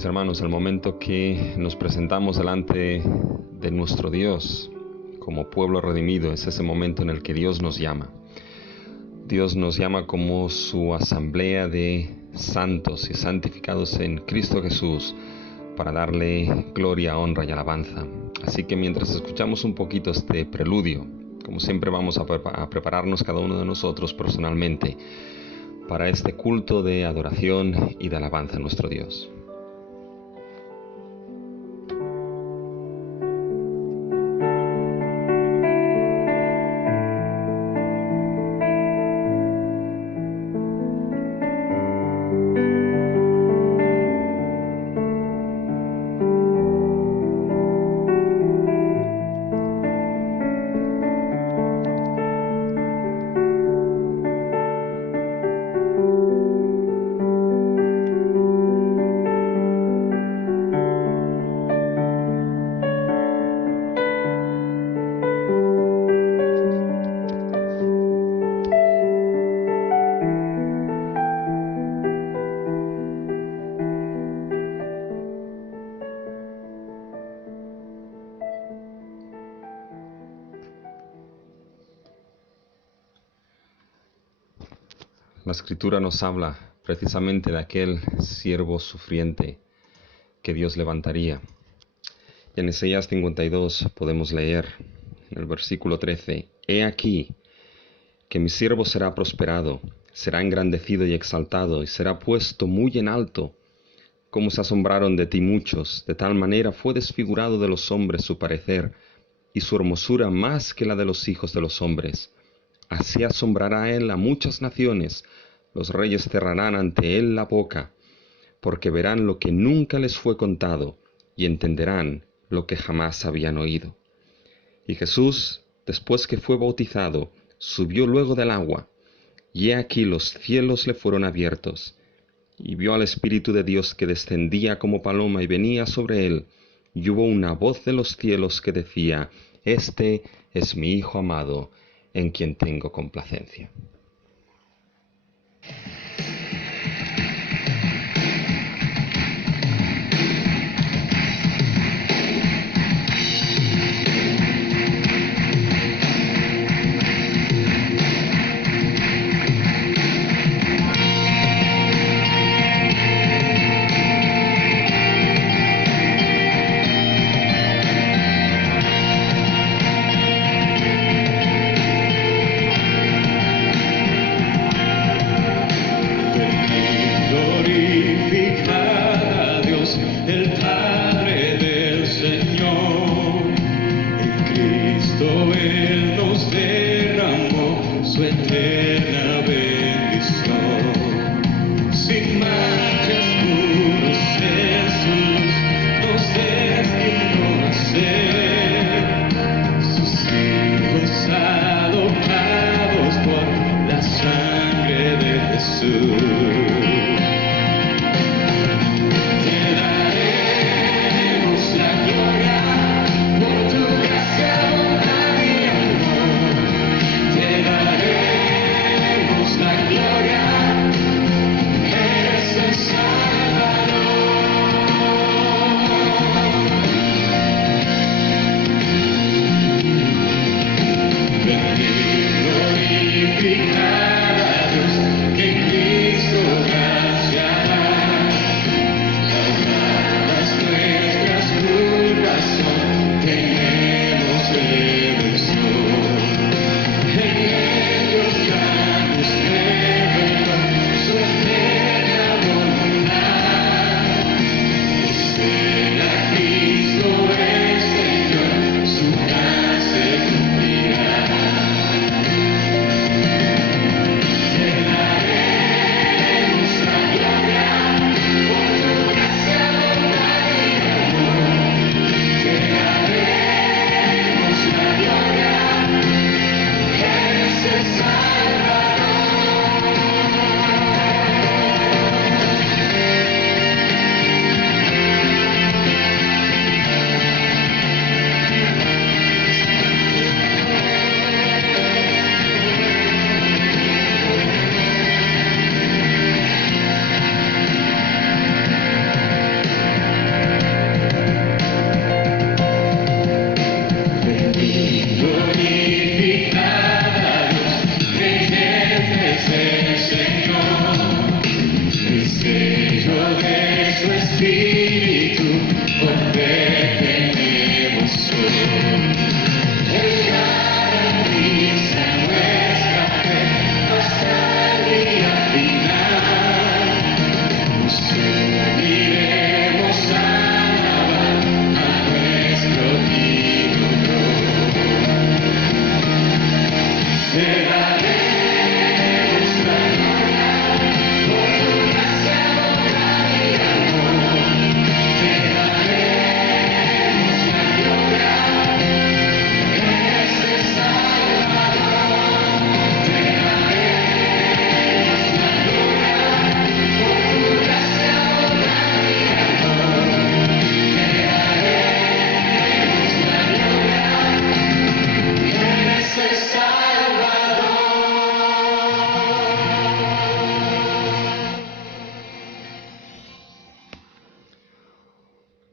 mis hermanos, el momento que nos presentamos delante de nuestro Dios como pueblo redimido es ese momento en el que Dios nos llama. Dios nos llama como su asamblea de santos y santificados en Cristo Jesús para darle gloria, honra y alabanza. Así que mientras escuchamos un poquito este preludio, como siempre vamos a prepararnos cada uno de nosotros personalmente para este culto de adoración y de alabanza a nuestro Dios. La Escritura nos habla precisamente de aquel siervo sufriente que Dios levantaría. Y en Isaías 52 podemos leer en el versículo 13: He aquí que mi siervo será prosperado, será engrandecido y exaltado, y será puesto muy en alto. Como se asombraron de ti muchos, de tal manera fue desfigurado de los hombres su parecer, y su hermosura más que la de los hijos de los hombres. Así asombrará él a muchas naciones, los reyes cerrarán ante él la boca, porque verán lo que nunca les fue contado, y entenderán lo que jamás habían oído. Y Jesús, después que fue bautizado, subió luego del agua, y he aquí los cielos le fueron abiertos, y vio al Espíritu de Dios que descendía como paloma y venía sobre él, y hubo una voz de los cielos que decía: Este es mi Hijo amado, en quien tengo complacencia.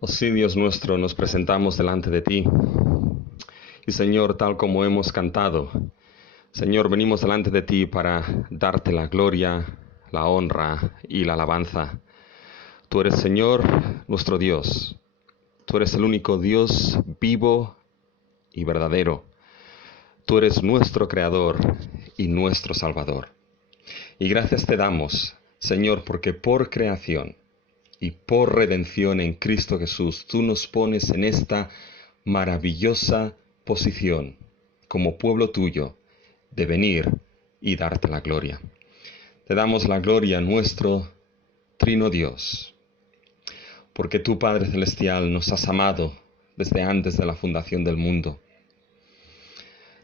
Oh sí, Dios nuestro, nos presentamos delante de ti. Y Señor, tal como hemos cantado, Señor, venimos delante de ti para darte la gloria, la honra y la alabanza. Tú eres, Señor, nuestro Dios. Tú eres el único Dios vivo y verdadero. Tú eres nuestro Creador y nuestro Salvador. Y gracias te damos, Señor, porque por creación y por redención en Cristo Jesús, tú nos pones en esta maravillosa posición, como pueblo tuyo, de venir y darte la gloria. Te damos la gloria a nuestro Trino Dios, porque tú, Padre Celestial, nos has amado desde antes de la fundación del mundo.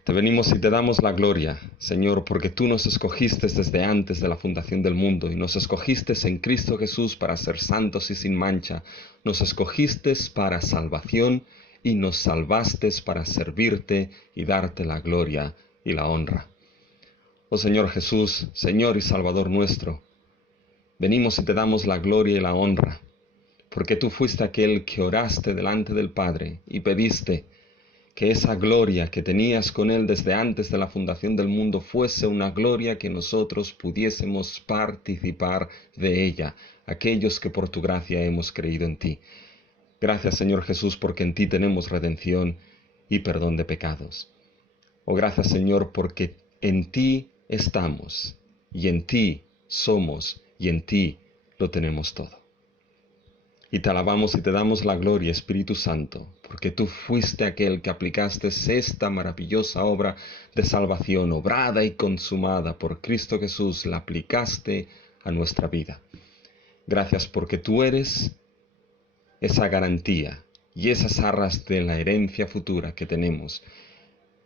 Te venimos y te damos la gloria, Señor, porque tú nos escogiste desde antes de la fundación del mundo y nos escogiste en Cristo Jesús para ser santos y sin mancha. Nos escogiste para salvación y nos salvaste para servirte y darte la gloria y la honra. Oh Señor Jesús, Señor y Salvador nuestro, venimos y te damos la gloria y la honra, porque tú fuiste aquel que oraste delante del Padre y pediste que esa gloria que tenías con Él desde antes de la fundación del mundo fuese una gloria que nosotros pudiésemos participar de ella, aquellos que por tu gracia hemos creído en ti. Gracias, Señor Jesús, porque en ti tenemos redención y perdón de pecados. Oh, gracias, Señor, porque en ti estamos y en ti somos y en ti lo tenemos todo. Y te alabamos y te damos la gloria, Espíritu Santo, porque tú fuiste aquel que aplicaste esta maravillosa obra de salvación, obrada y consumada por Cristo Jesús, la aplicaste a nuestra vida. Gracias porque tú eres esa garantía y esas arras de la herencia futura que tenemos.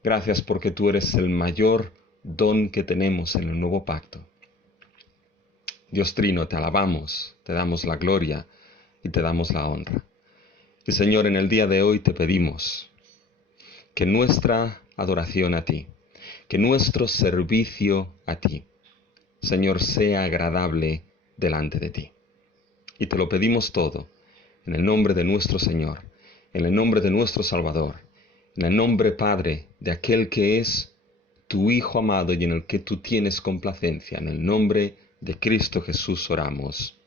Gracias porque tú eres el mayor don que tenemos en el nuevo pacto. Dios Trino, te alabamos, te damos la gloria y te damos la honra. Y Señor, en el día de hoy te pedimos que nuestra adoración a ti, que nuestro servicio a ti, Señor, sea agradable delante de ti. Y te lo pedimos todo en el nombre de nuestro Señor, en el nombre de nuestro Salvador, en el nombre, Padre, de aquel que es tu Hijo amado y en el que tú tienes complacencia. En el nombre de Cristo Jesús oramos.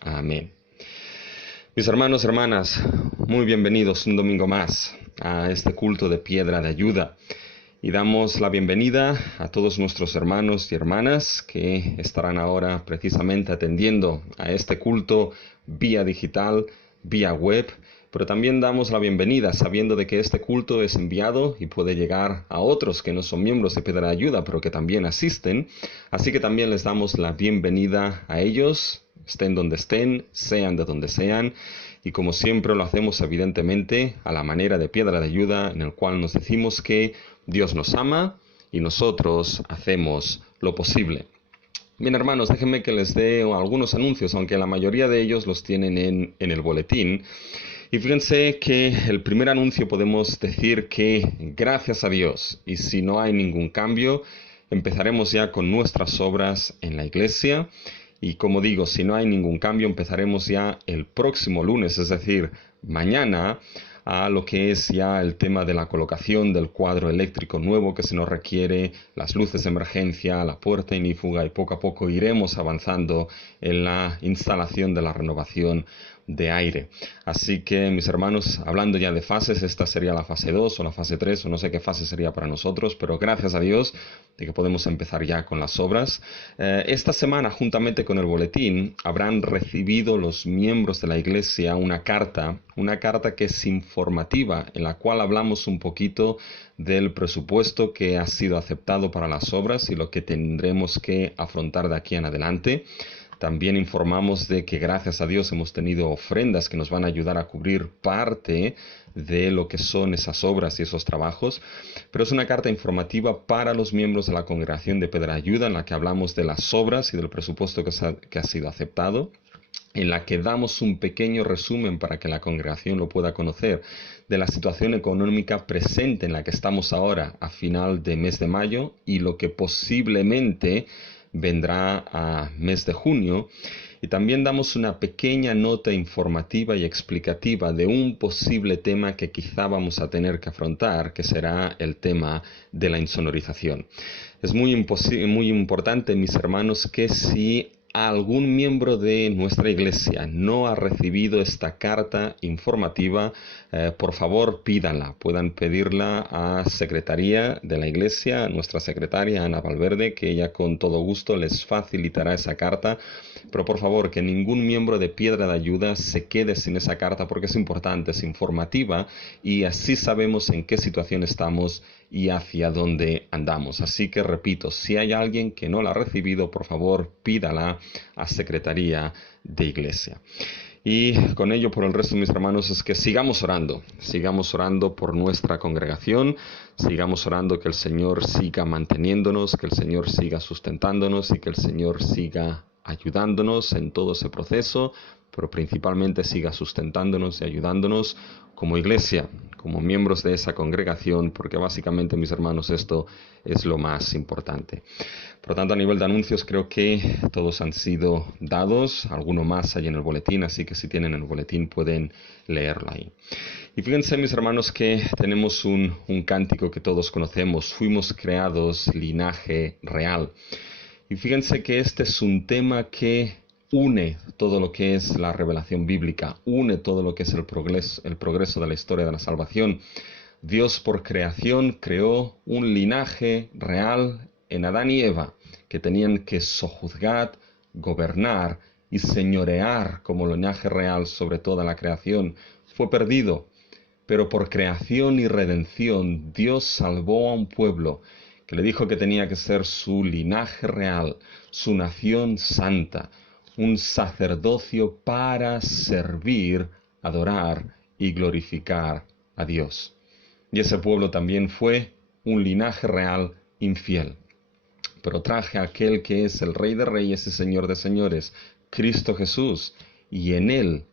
Amén. Mis hermanos y hermanas, muy bienvenidos un domingo más a este culto de Piedra de Ayuda. Y damos la bienvenida a todos nuestros hermanos y hermanas que estarán ahora precisamente atendiendo a este culto vía digital, vía web. Pero también damos la bienvenida sabiendo de que este culto es enviado y puede llegar a otros que no son miembros de Piedra de Ayuda, pero que también asisten. Así que también les damos la bienvenida a ellos, estén donde estén, sean de donde sean, y como siempre lo hacemos evidentemente a la manera de Piedra de Ayuda, en el cual nos decimos que Dios nos ama y nosotros hacemos lo posible. Bien, hermanos, déjenme que les dé algunos anuncios, aunque la mayoría de ellos los tienen en el boletín. Y fíjense que el primer anuncio podemos decir que gracias a Dios, y si no hay ningún cambio, empezaremos ya con nuestras obras en la iglesia. Y como digo, si no hay ningún cambio, empezaremos ya el próximo lunes, es decir, mañana, a lo que es ya el tema de la colocación del cuadro eléctrico nuevo que se nos requiere, las luces de emergencia, la puerta inífuga, y poco a poco iremos avanzando en la instalación de la renovación de aire. Así que, mis hermanos, hablando ya de fases, esta sería la fase 2 o la fase 3 o no sé qué fase sería para nosotros, pero gracias a Dios de que podemos empezar ya con las obras. Esta semana, juntamente con el boletín, habrán recibido los miembros de la iglesia una carta que es informativa, en la cual hablamos un poquito del presupuesto que ha sido aceptado para las obras y lo que tendremos que afrontar de aquí en adelante. También informamos de que gracias a Dios hemos tenido ofrendas que nos van a ayudar a cubrir parte de lo que son esas obras y esos trabajos. Pero es una carta informativa para los miembros de la congregación de Piedra de Ayuda, en la que hablamos de las obras y del presupuesto que ha sido aceptado, en la que damos un pequeño resumen para que la congregación lo pueda conocer de la situación económica presente en la que estamos ahora a final de mes de mayo y lo que posiblemente vendrá a mes de junio. Y también damos una pequeña nota informativa y explicativa de un posible tema que quizá vamos a tener que afrontar, que será el tema de la insonorización. Es muy importante, mis hermanos, que si algún miembro de nuestra iglesia no ha recibido esta carta informativa, por favor pídanla. Puedan pedirla a secretaría de la iglesia, nuestra secretaria Ana Valverde, que ella con todo gusto les facilitará esa carta. Pero por favor, que ningún miembro de Piedra de Ayuda se quede sin esa carta, porque es importante, es informativa y así sabemos en qué situación estamos y hacia dónde andamos. Así que repito, si hay alguien que no la ha recibido, por favor pídala a Secretaría de Iglesia. Y con ello, por el resto, mis hermanos, es que sigamos orando por nuestra congregación, sigamos orando que el Señor siga manteniéndonos, que el Señor siga sustentándonos y que el Señor siga ayudándonos en todo ese proceso, pero principalmente siga sustentándonos y ayudándonos como iglesia, como miembros de esa congregación, porque básicamente, mis hermanos, esto es lo más importante. Por lo tanto, a nivel de anuncios, creo que todos han sido dados, alguno más hay en el boletín, así que si tienen el boletín pueden leerlo ahí. Y fíjense, mis hermanos, que tenemos un cántico que todos conocemos: fuimos creados linaje real. Y fíjense que este es un tema que une todo lo que es la revelación bíblica, une todo lo que es el progreso de la historia de la salvación. Dios por creación creó un linaje real en Adán y Eva, que tenían que sojuzgar, gobernar y señorear como linaje real sobre toda la creación. Fue perdido, pero por creación y redención Dios salvó a un pueblo que le dijo que tenía que ser su linaje real, su nación santa, un sacerdocio para servir, adorar y glorificar a Dios. Y ese pueblo también fue un linaje real infiel. Pero traje a aquel que es el Rey de Reyes y Señor de Señores, Cristo Jesús, y en él,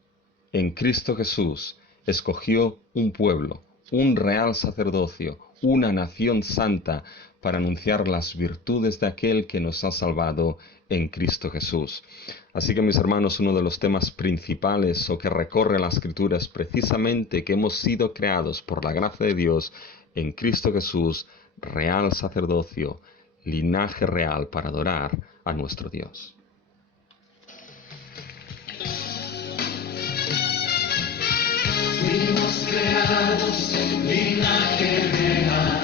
en Cristo Jesús, escogió un pueblo, un real sacerdocio, una nación santa, para anunciar las virtudes de aquel que nos ha salvado en Cristo Jesús. Así que, mis hermanos, uno de los temas principales o que recorre la Escritura es precisamente que hemos sido creados por la gracia de Dios en Cristo Jesús, real sacerdocio, linaje real para adorar a nuestro Dios. Fuimos creados en linaje real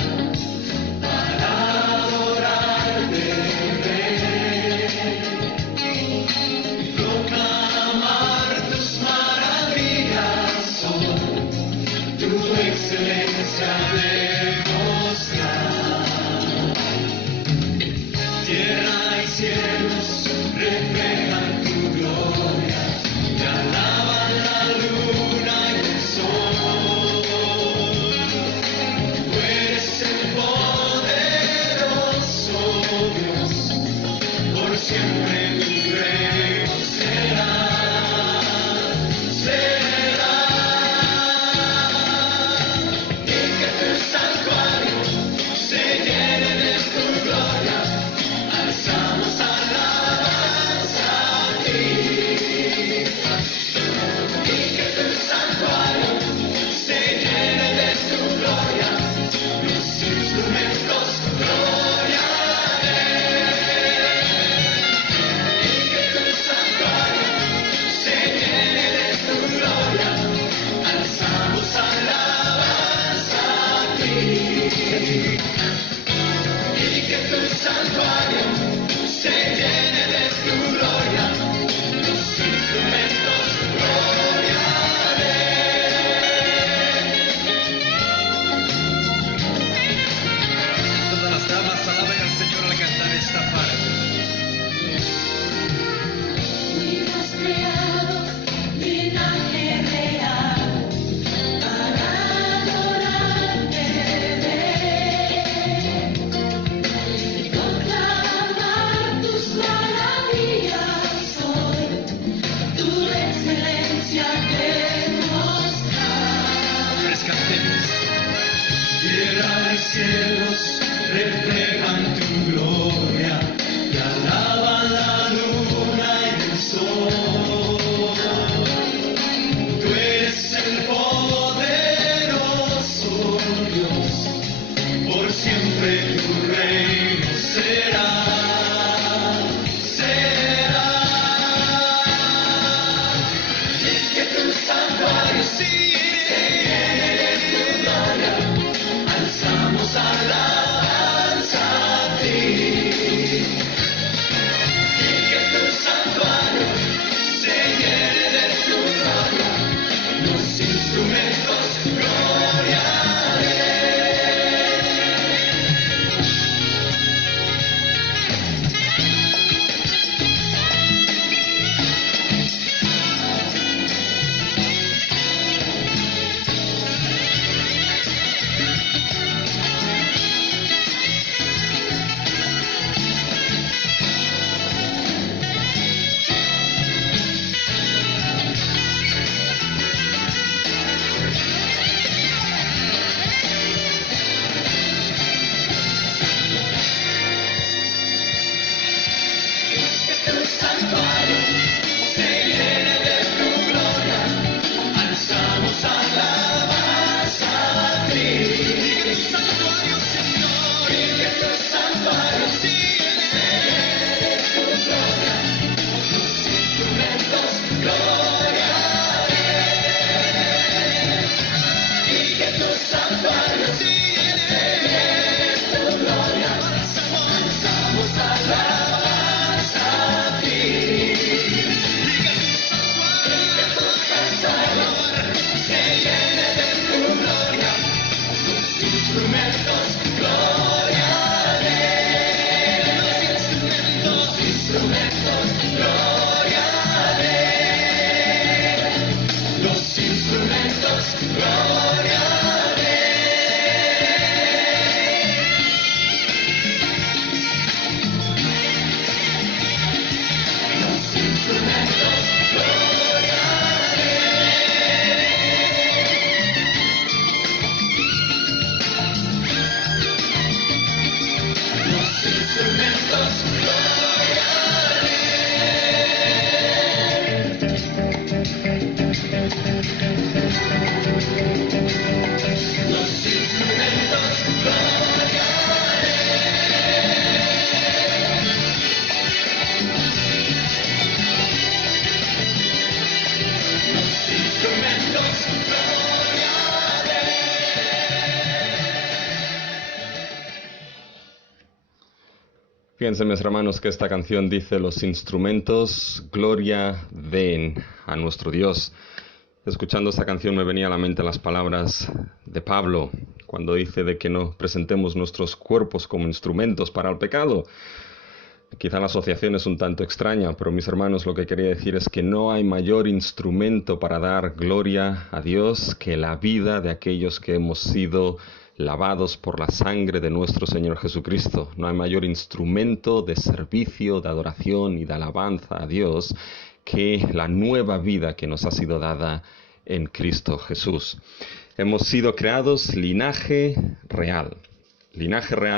para adorarte, Rey, y proclamar tus maravillas hoy, tu excelencia demostrar. Tierra y cielos reflejan tu gloria, te alaban la luna y el sol. Tú eres el poderoso Dios, por siempre tu reino será. Y que tu santuario se llene de tu gloria, alzamos alabanza a ti. Y que tu santuario se llene de tu gloria, los instrumentos gloriaré. Y que tu santuario se llene de tu gloria, alzamos alabanza a ti. Y que tu santuario se llene de tu gloria, los instrumentos gloriaré. Todas las damas alaben al Señor al cantar esta parte. Fuimos creados linaje real para adorarte, Rey, y proclamar Fíjense, mis hermanos, que esta canción dice: los instrumentos gloria den a nuestro Dios. Escuchando esta canción me venía a la mente las palabras de Pablo cuando dice de que no presentemos nuestros cuerpos como instrumentos para el pecado. Quizá la asociación es un tanto extraña, pero mis hermanos, lo que quería decir es que no hay mayor instrumento para dar gloria a Dios que la vida de aquellos que hemos sido lavados por la sangre de nuestro Señor Jesucristo. No hay mayor instrumento de servicio, de adoración y de alabanza a Dios que la nueva vida que nos ha sido dada en Cristo Jesús. Hemos sido creados linaje real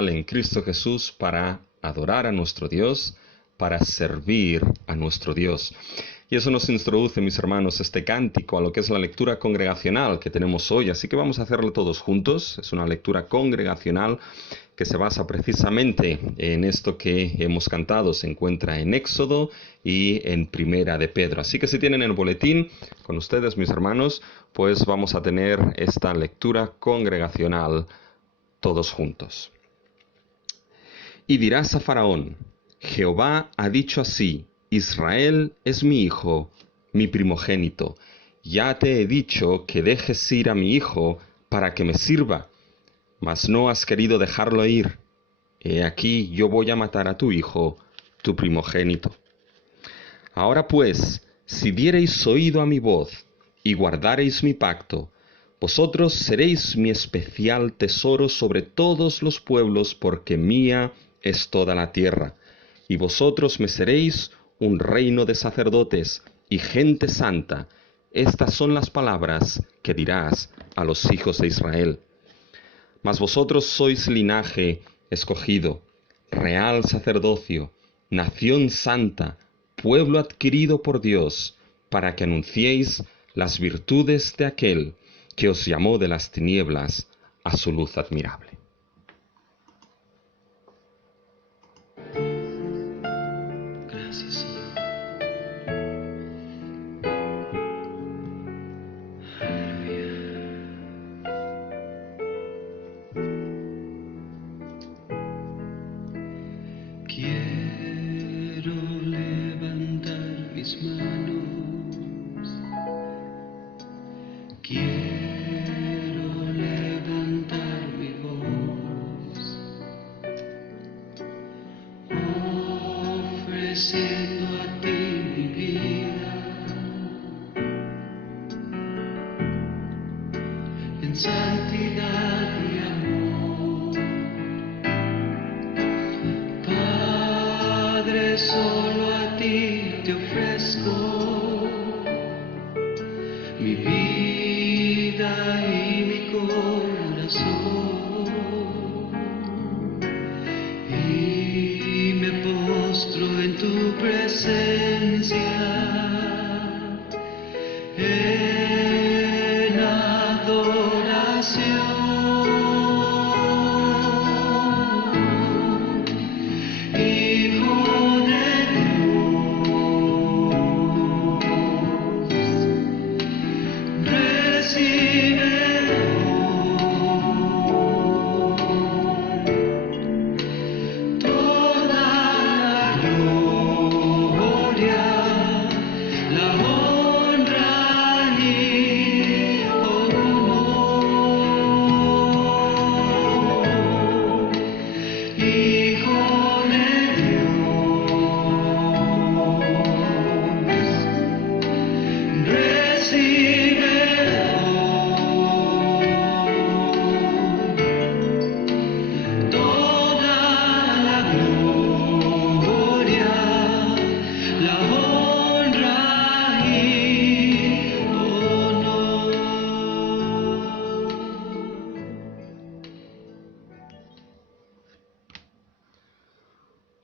en Cristo Jesús para adorar a nuestro Dios, para servir a nuestro Dios. Y eso nos introduce, mis hermanos, este cántico a lo que es la lectura congregacional que tenemos hoy. Así que vamos a hacerlo todos juntos. Es una lectura congregacional que se basa precisamente en esto que hemos cantado. Se encuentra en Éxodo y en Primera de Pedro. Así que si tienen el boletín con ustedes, mis hermanos, pues vamos a tener esta lectura congregacional todos juntos. Y dirás a Faraón: Jehová ha dicho así: Israel es mi hijo, mi primogénito. Ya te he dicho que dejes ir a mi hijo para que me sirva, mas no has querido dejarlo ir. He aquí yo voy a matar a tu hijo, tu primogénito. Ahora pues, si diereis oído a mi voz y guardareis mi pacto, vosotros seréis mi especial tesoro sobre todos los pueblos, porque mía es toda la tierra. Y vosotros me seréis un reino de sacerdotes y gente santa. Estas son las palabras que dirás a los hijos de Israel. Mas vosotros sois linaje escogido, real sacerdocio, nación santa, pueblo adquirido por Dios, para que anunciéis las virtudes de aquel que os llamó de las tinieblas a su luz admirable. Gracias, Señor. Quiero levantar mis manos. Quiero levantar mi voz, ofreciendo a ti mi vida, en santidad y amor. Padre, solo a ti te ofrezco mi vida y mi corazón, y me postro en tu presencia en adoración. Hijo de Dios, recibe toda la gloria, la honra y honor. Hijo de Dios, recibe toda la gloria, la honra y honor.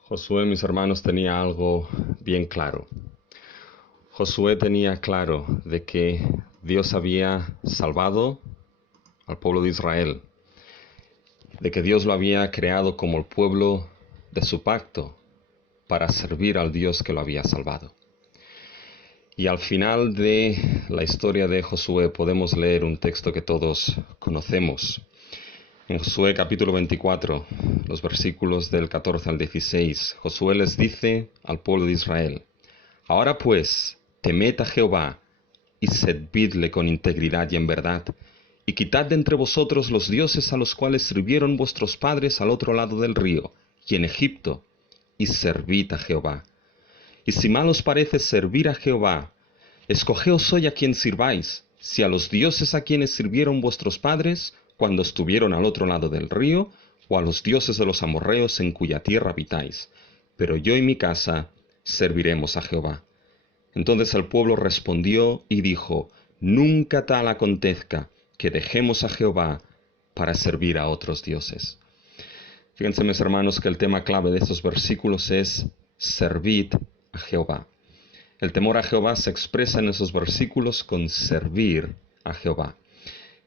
Josué, mis hermanos, tenía algo bien claro. Josué tenía claro de que Dios había salvado al pueblo de Israel, de que Dios lo había creado como el pueblo de su pacto para servir al Dios que lo había salvado. Y al final de la historia de Josué podemos leer un texto que todos conocemos. En Josué capítulo 24, los versículos del 14 al 16, Josué les dice al pueblo de Israel: Ahora pues, temed a Jehová, y servidle con integridad y en verdad, y quitad de entre vosotros los dioses a los cuales sirvieron vuestros padres al otro lado del río, y en Egipto, y servid a Jehová. Y si mal os parece servir a Jehová, escogeos hoy a quien sirváis, si a los dioses a quienes sirvieron vuestros padres cuando estuvieron al otro lado del río, o a los dioses de los amorreos en cuya tierra habitáis. Pero yo y mi casa serviremos a Jehová. Entonces el pueblo respondió y dijo: Nunca tal acontezca que dejemos a Jehová para servir a otros dioses. Fíjense, mis hermanos, que el tema clave de estos versículos es servid a Jehová. El temor a Jehová se expresa en esos versículos con servir a Jehová.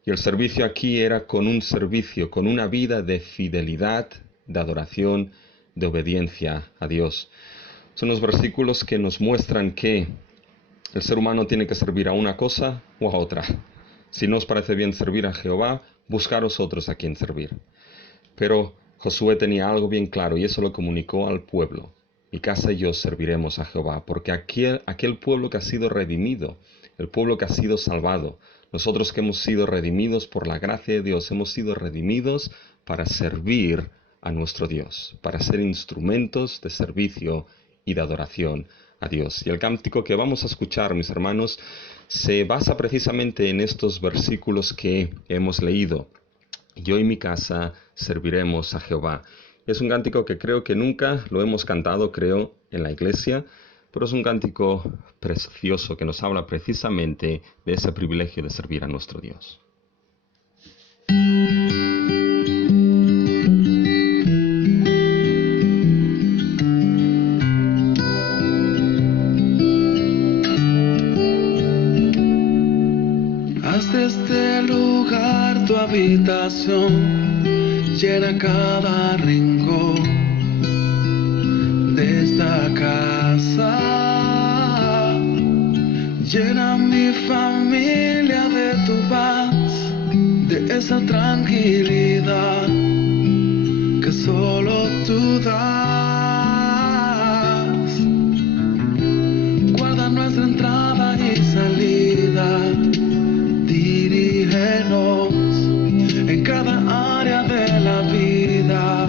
Y el servicio aquí era con un servicio, con una vida de fidelidad, de adoración, de obediencia a Dios. Son los versículos que nos muestran que el ser humano tiene que servir a una cosa o a otra. Si no os parece bien servir a Jehová, buscaros otros a quien servir. Pero Josué tenía algo bien claro y eso lo comunicó al pueblo: Mi casa y yo serviremos a Jehová, porque aquel pueblo que ha sido redimido, el pueblo que ha sido salvado, nosotros que hemos sido redimidos por la gracia de Dios, hemos sido redimidos para servir a nuestro Dios, para ser instrumentos de servicio y de adoración a Dios. Y el cántico que vamos a escuchar, mis hermanos, se basa precisamente en estos versículos que hemos leído. Yo y mi casa serviremos a Jehová. Es un cántico que creo que nunca lo hemos cantado, creo, en la iglesia, pero es un cántico precioso que nos habla precisamente de ese privilegio de servir a nuestro Dios. Haz de este lugar tu habitación, llena cada rincón de esta casa. Llena mi familia de tu paz, de esa tranquilidad que solo tú das. Guarda nuestra entrada y salida, dirígenos en cada área de la vida.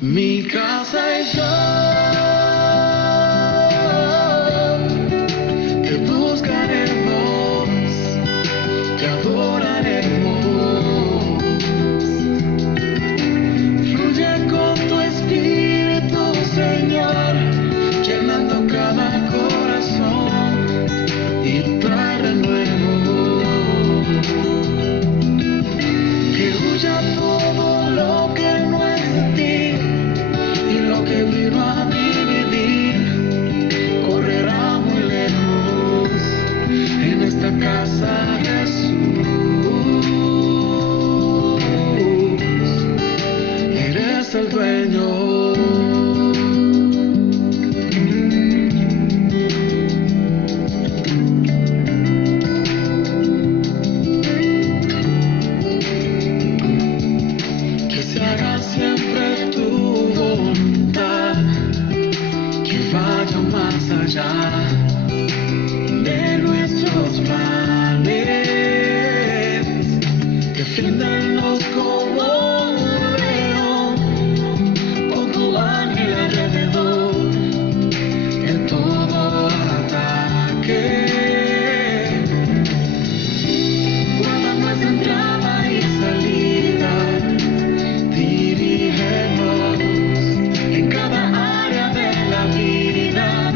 Mi casa y yo te buscaremos, te adoraremos. Fluye con tu espíritu, Señor, llenando cada corazón y trae renuevo. Que huya todo lo que no es de ti, y lo que vino a dividir correrá muy lejos en esta casa, Jesús. Eres el dueño. Que se haga siempre tu voluntad, que vaya más allá de nuestros planes, defiéndenos como un león, con tu ángel alrededor, en todo ataque. Guarda nuestra entrada y salida, dirígenos en cada área de la vida.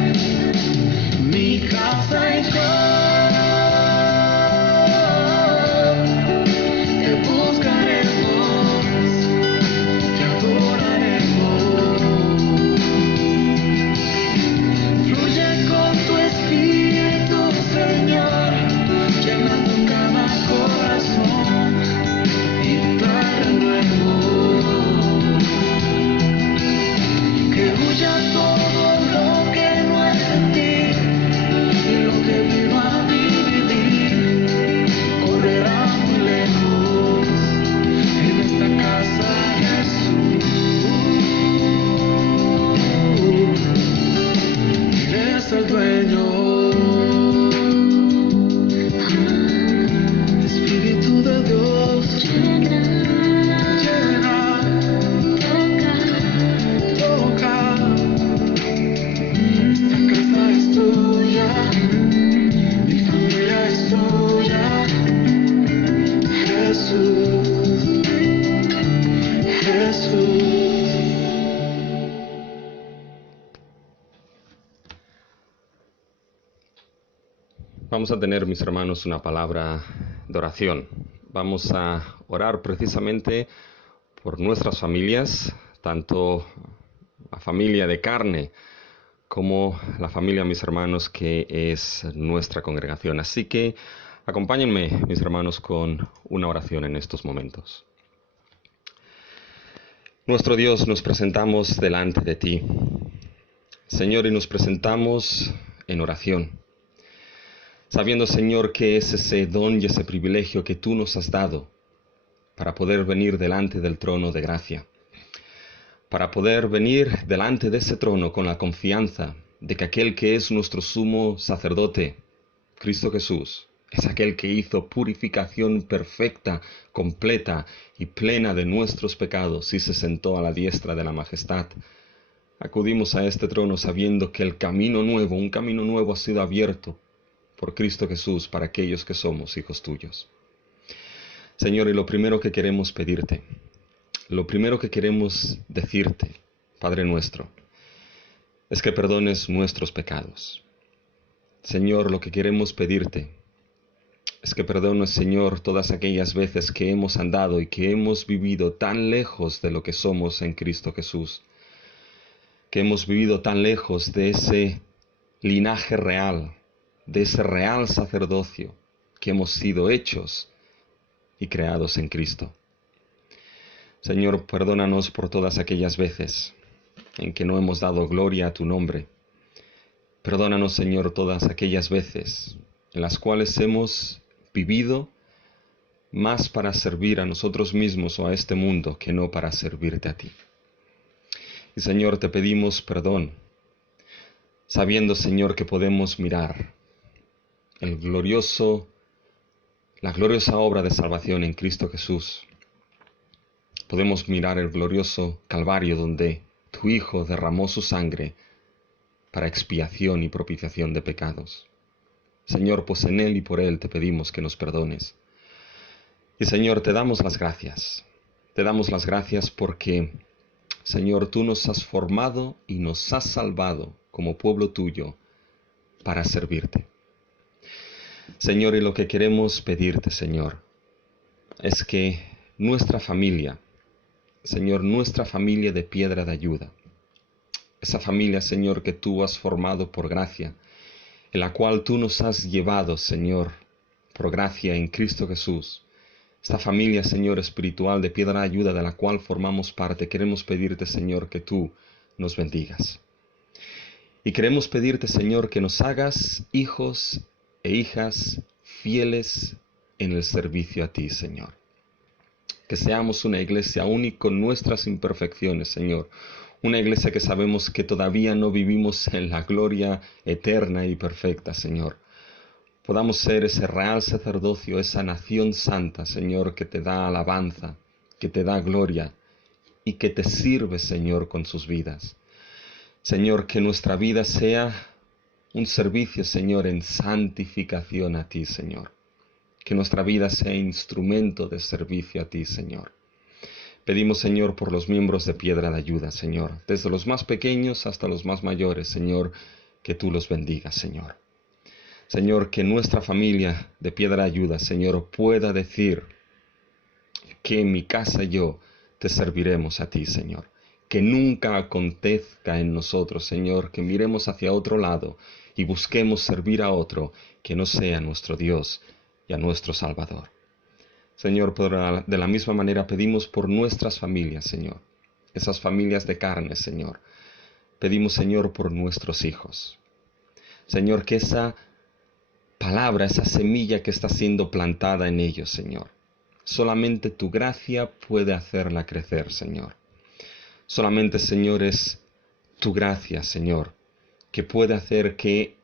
Vamos a tener, mis hermanos, una palabra de oración. Vamos a orar precisamente por nuestras familias, tanto la familia de carne como la familia, mis hermanos, que es nuestra congregación. Así que acompáñenme, mis hermanos, con una oración en estos momentos. Nuestro Dios, nos presentamos delante de ti, Señor, y nos presentamos en oración, sabiendo, Señor, que es ese don y ese privilegio que tú nos has dado para poder venir delante del trono de gracia, para poder venir delante de ese trono con la confianza de que aquel que es nuestro sumo sacerdote, Cristo Jesús, es aquel que hizo purificación perfecta, completa y plena de nuestros pecados y se sentó a la diestra de la majestad. Acudimos a este trono sabiendo que el camino nuevo, un camino nuevo ha sido abierto por Cristo Jesús para aquellos que somos hijos tuyos. Señor, y lo primero que queremos pedirte, lo primero que queremos decirte, Padre nuestro, es que perdones nuestros pecados. Señor, lo que queremos pedirte es que perdones, Señor, todas aquellas veces que hemos andado y que hemos vivido tan lejos de lo que somos en Cristo Jesús, que hemos vivido tan lejos de ese linaje real, de ese real sacerdocio, que hemos sido hechos y creados en Cristo. Señor, perdónanos por todas aquellas veces en que no hemos dado gloria a tu nombre. Perdónanos, Señor, todas aquellas veces en las cuales hemos vivido más para servir a nosotros mismos o a este mundo que no para servirte a ti. Y, Señor, te pedimos perdón, sabiendo, Señor, que podemos mirar la gloriosa obra de salvación en Cristo Jesús. Podemos mirar el glorioso Calvario donde tu Hijo derramó su sangre para expiación y propiciación de pecados. Señor, pues en Él y por Él te pedimos que nos perdones. Y, Señor, te damos las gracias. Te damos las gracias porque, Señor, tú nos has formado y nos has salvado como pueblo tuyo para servirte. Señor, y lo que queremos pedirte, Señor, es que nuestra familia, Señor, nuestra familia de piedra de ayuda, esa familia, Señor, que tú has formado por gracia, en la cual tú nos has llevado, Señor, por gracia en Cristo Jesús, esta familia, Señor, espiritual de piedra de ayuda de la cual formamos parte, queremos pedirte, Señor, que tú nos bendigas. Y queremos pedirte, Señor, que nos hagas hijos e hijas fieles en el servicio a ti, Señor. Que seamos una iglesia aún y con nuestras imperfecciones, Señor. Una iglesia que sabemos que todavía no vivimos en la gloria eterna y perfecta, Señor. Podamos ser ese real sacerdocio, esa nación santa, Señor, que te da alabanza, que te da gloria y que te sirve, Señor, con sus vidas. Señor, que nuestra vida sea un servicio, Señor, en santificación a ti, Señor. Que nuestra vida sea instrumento de servicio a ti, Señor. Pedimos, Señor, por los miembros de piedra de ayuda, Señor, desde los más pequeños hasta los más mayores, Señor, que tú los bendigas, Señor. Señor, que nuestra familia de piedra de ayuda, Señor, pueda decir que en mi casa y yo te serviremos a ti, Señor. Que nunca acontezca en nosotros, Señor, que miremos hacia otro lado y busquemos servir a otro que no sea nuestro Dios y a nuestro Salvador. Señor, de la misma manera pedimos por nuestras familias, Señor, esas familias de carne, Señor. Pedimos, Señor, por nuestros hijos. Señor, que esa palabra, esa semilla que está siendo plantada en ellos, Señor, solamente tu gracia puede hacerla crecer, Señor. Solamente, Señor, es tu gracia, Señor, que puede hacer que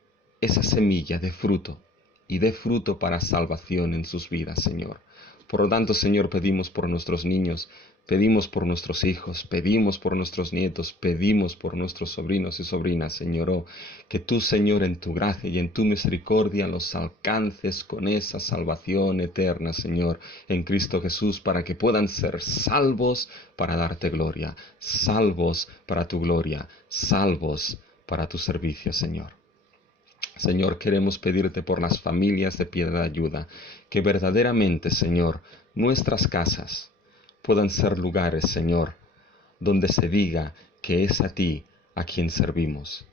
esa semilla dé fruto y dé fruto para salvación en sus vidas, Señor. Por lo tanto, Señor, pedimos por nuestros niños, pedimos por nuestros hijos, pedimos por nuestros nietos, pedimos por nuestros sobrinos y sobrinas, Señor. Oh, que tú, Señor, en tu gracia y en tu misericordia los alcances con esa salvación eterna, Señor, en Cristo Jesús, para que puedan ser salvos para darte gloria, salvos para tu gloria, salvos para tu servicio, Señor. Señor, queremos pedirte por las familias de Piedra de Ayuda, que verdaderamente, Señor, nuestras casas puedan ser lugares, Señor, donde se diga que es a ti a quien servimos.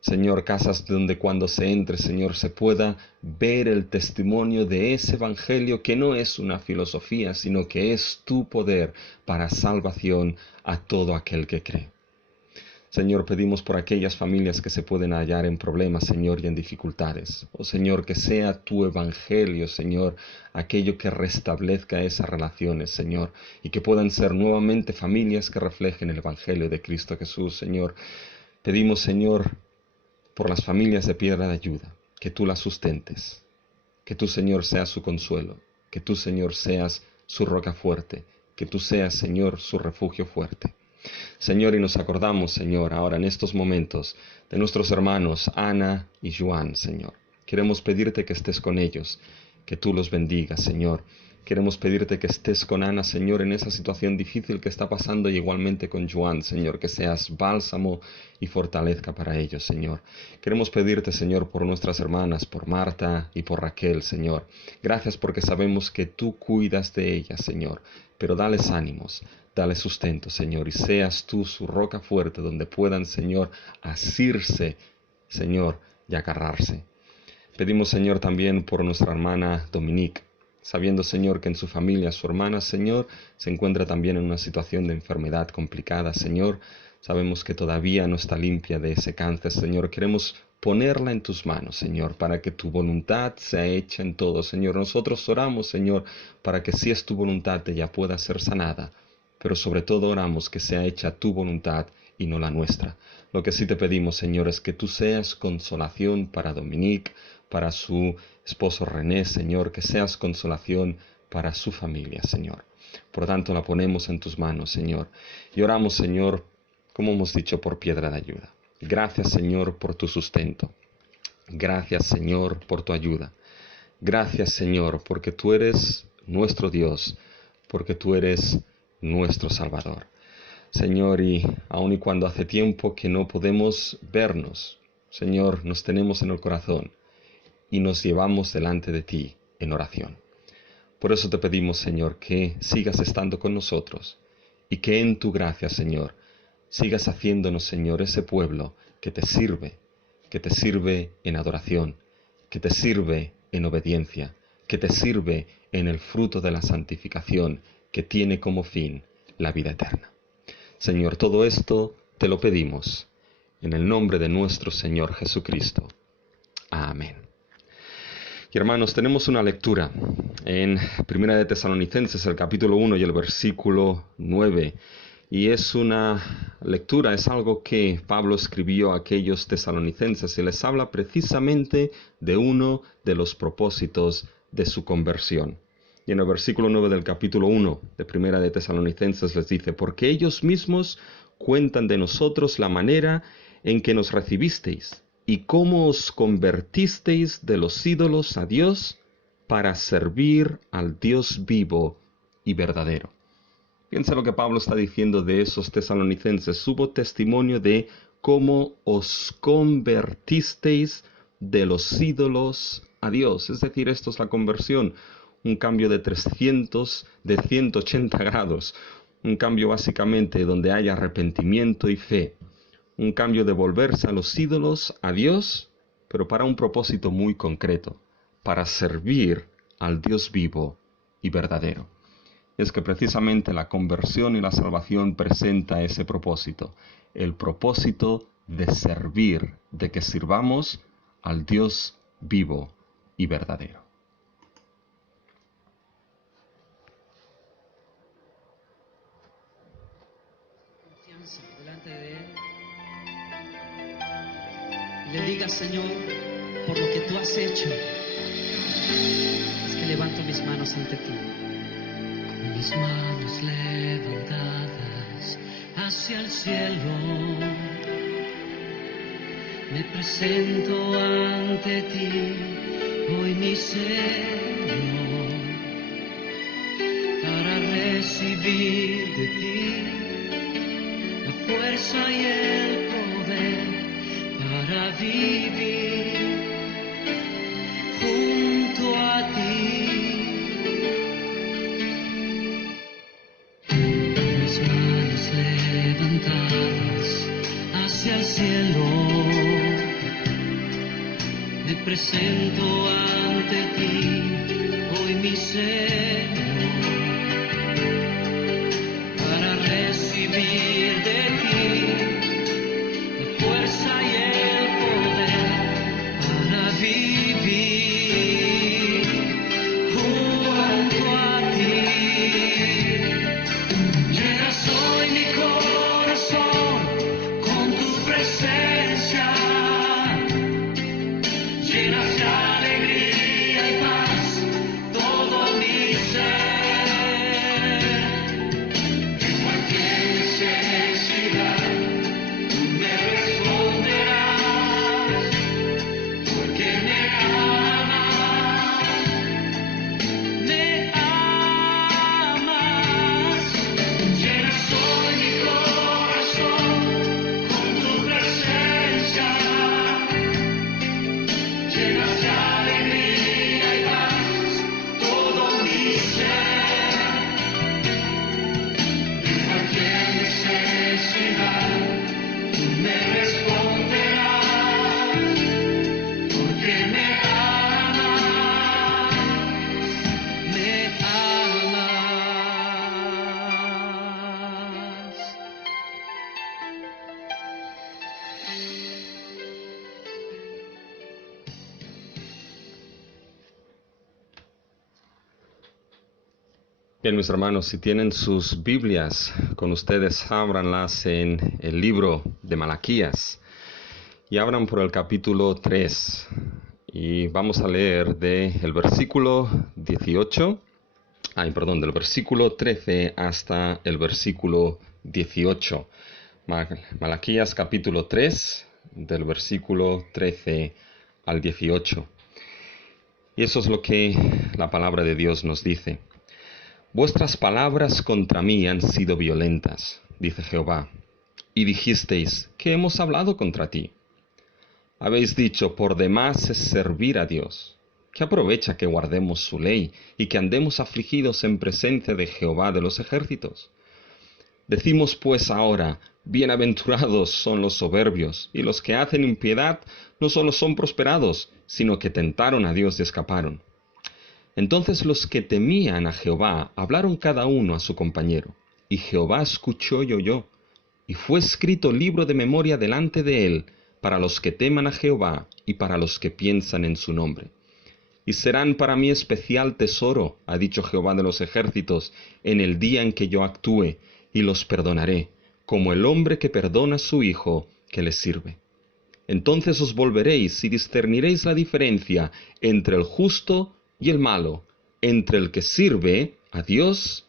Señor, casas donde cuando se entre, Señor, se pueda ver el testimonio de ese evangelio que no es una filosofía, sino que es tu poder para salvación a todo aquel que cree. Señor, pedimos por aquellas familias que se pueden hallar en problemas, Señor, y en dificultades. Oh, Señor, que sea tu evangelio, Señor, aquello que restablezca esas relaciones, Señor, y que puedan ser nuevamente familias que reflejen el evangelio de Cristo Jesús, Señor. Pedimos, Señor, por las familias de Piedra de Ayuda, que tú las sustentes, que tú, Señor, seas su consuelo, que tú, Señor, seas su roca fuerte, que tú seas, Señor, su refugio fuerte. Señor, y nos acordamos, Señor, ahora en estos momentos de nuestros hermanos Ana y Joan, Señor. Queremos pedirte que estés con ellos, que tú los bendigas, Señor. Queremos pedirte que estés con Ana, Señor, en esa situación difícil que está pasando y igualmente con Joan, Señor, que seas bálsamo y fortaleza para ellos, Señor. Queremos pedirte, Señor, por nuestras hermanas, por Marta y por Raquel, Señor. Gracias porque sabemos que tú cuidas de ellas, Señor, pero dales ánimos. Dale sustento, Señor, y seas tú su roca fuerte donde puedan, Señor, asirse, Señor, y agarrarse. Pedimos, Señor, también por nuestra hermana Dominique, sabiendo, Señor, que en su familia, su hermana, Señor, se encuentra también en una situación de enfermedad complicada, Señor. Sabemos que todavía no está limpia de ese cáncer, Señor. Queremos ponerla en tus manos, Señor, para que tu voluntad sea hecha en todo, Señor. Nosotros oramos, Señor, para que si es tu voluntad ella pueda ser sanada, pero sobre todo oramos que sea hecha tu voluntad y no la nuestra. Lo que sí te pedimos, Señor, es que tú seas consolación para Dominique, para su esposo René, Señor, que seas consolación para su familia, Señor. Por tanto, la ponemos en tus manos, Señor. Y oramos, Señor, como hemos dicho, por Piedra de Ayuda. Gracias, Señor, por tu sustento. Gracias, Señor, por tu ayuda. Gracias, Señor, porque tú eres nuestro Dios, porque tú eres nuestro Salvador. Señor, y aun y cuando hace tiempo que no podemos vernos, Señor, nos tenemos en el corazón y nos llevamos delante de ti en oración. Por eso te pedimos, Señor, que sigas estando con nosotros y que en tu gracia, Señor, sigas haciéndonos, Señor, ese pueblo que te sirve en adoración, que te sirve en obediencia, que te sirve en el fruto de la santificación que tiene como fin la vida eterna. Señor, todo esto te lo pedimos en el nombre de nuestro Señor Jesucristo. Amén. Y hermanos, tenemos una lectura en Primera de Tesalonicenses, el capítulo 1 y el versículo 9. Y es una lectura, es algo que Pablo escribió a aquellos tesalonicenses y les habla precisamente de uno de los propósitos de su conversión. Y en el versículo 9 del capítulo 1 de Primera de Tesalonicenses les dice: porque ellos mismos cuentan de nosotros la manera en que nos recibisteis y cómo os convertisteis de los ídolos a Dios para servir al Dios vivo y verdadero. Piensa lo que Pablo está diciendo de esos tesalonicenses. Hubo testimonio de cómo os convertisteis de los ídolos a Dios. Es decir, esto es la conversión. Un cambio de 180 grados. Un cambio básicamente donde hay arrepentimiento y fe. Un cambio de volverse a los ídolos, a Dios, pero para un propósito muy concreto. Para servir al Dios vivo y verdadero. Es que precisamente la conversión y la salvación presenta ese propósito, el propósito de servir, de que sirvamos al Dios vivo y verdadero. Confianza delante de Él. Le diga: Señor, por lo que tú has hecho, es que levanto mis manos ante ti. Mis manos levantadas hacia el cielo, me presento ante ti, hoy mi Señor, para recibir de ti la fuerza y el poder para vivir hacia el cielo, me presento ante ti, hoy mi Señor, para recibir de ti la fuerza y el poder para vivir junto a ti. Llenas hoy mi corazón con tu presencia, llenas de alegría y paz todo mi ser. En cualquier necesidad tú me responderás, porque me amas, me amas. Llenas hoy mi corazón con tu presencia, llenas de alegría y paz todo mi ser. En cualquier necesidad tú me responderás, porque me amas, me amas. Bien, mis hermanos, si tienen sus Biblias con ustedes, ábranlas en el libro de Malaquías y abran por el capítulo 3 y vamos a leer del versículo 18, del versículo 13 hasta el versículo 18. Malaquías capítulo 3, del versículo 13 al 18. Y eso es lo que la palabra de Dios nos dice. Vuestras palabras contra mí han sido violentas, dice Jehová, y dijisteis, ¿qué hemos hablado contra ti? Habéis dicho, por demás es servir a Dios. ¿Qué aprovecha que guardemos su ley y que andemos afligidos en presencia de Jehová de los ejércitos? Decimos pues ahora, bienaventurados son los soberbios, y los que hacen impiedad no solo son prosperados, sino que tentaron a Dios y escaparon. Entonces los que temían a Jehová hablaron cada uno a su compañero, y Jehová escuchó y oyó, y fue escrito libro de memoria delante de él, para los que teman a Jehová y para los que piensan en su nombre. Y serán para mí especial tesoro, ha dicho Jehová de los ejércitos, en el día en que yo actúe, y los perdonaré, como el hombre que perdona a su hijo que le sirve. Entonces os volveréis y discerniréis la diferencia entre el justo y el malo, entre el que sirve a Dios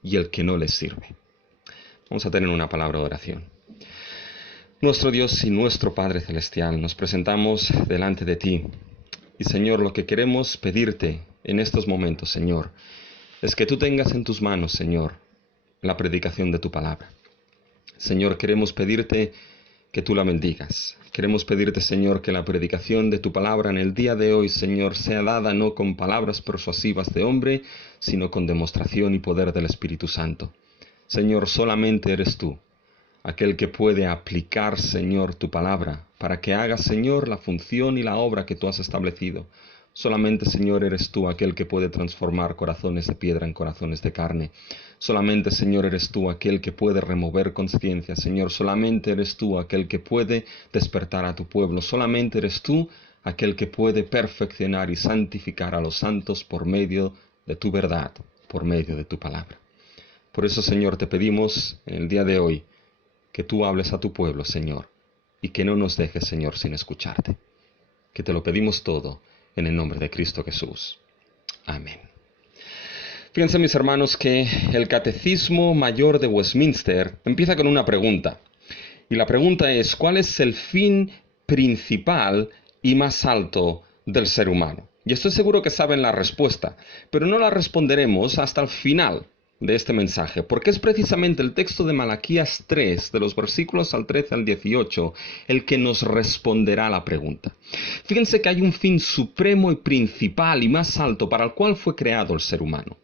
y el que no le sirve. Vamos a tener una palabra de oración. Nuestro Dios y nuestro Padre Celestial, nos presentamos delante de ti. Y Señor, lo que queremos pedirte en estos momentos, Señor, es que tú tengas en tus manos, Señor, la predicación de tu palabra. Señor, queremos pedirte que tú la bendigas. Queremos pedirte, Señor, que la predicación de tu palabra en el día de hoy, Señor, sea dada no con palabras persuasivas de hombre, sino con demostración y poder del Espíritu Santo. Señor, solamente eres tú, aquel que puede aplicar, Señor, tu palabra, para que haga, Señor, la función y la obra que tú has establecido. Solamente, Señor, eres tú aquel que puede transformar corazones de piedra en corazones de carne. Solamente, Señor, eres tú aquel que puede remover conciencia. Señor, solamente eres tú aquel que puede despertar a tu pueblo. Solamente eres tú aquel que puede perfeccionar y santificar a los santos por medio de tu verdad, por medio de tu palabra. Por eso, Señor, te pedimos en el día de hoy que tú hables a tu pueblo, Señor, y que no nos dejes, Señor, sin escucharte. Que te lo pedimos todo en el nombre de Cristo Jesús. Amén. Fíjense, mis hermanos, que el Catecismo Mayor de Westminster empieza con una pregunta. Y la pregunta es, ¿cuál es el fin principal y más alto del ser humano? Y estoy seguro que saben la respuesta, pero no la responderemos hasta el final de este mensaje, porque es precisamente el texto de Malaquías 3, de los versículos al 13 al 18, el que nos responderá a la pregunta. Fíjense que hay un fin supremo y principal y más alto para el cual fue creado el ser humano.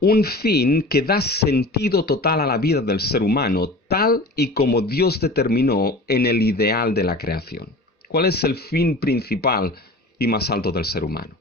Un fin que da sentido total a la vida del ser humano, tal y como Dios determinó en el ideal de la creación. ¿Cuál es el fin principal y más alto del ser humano?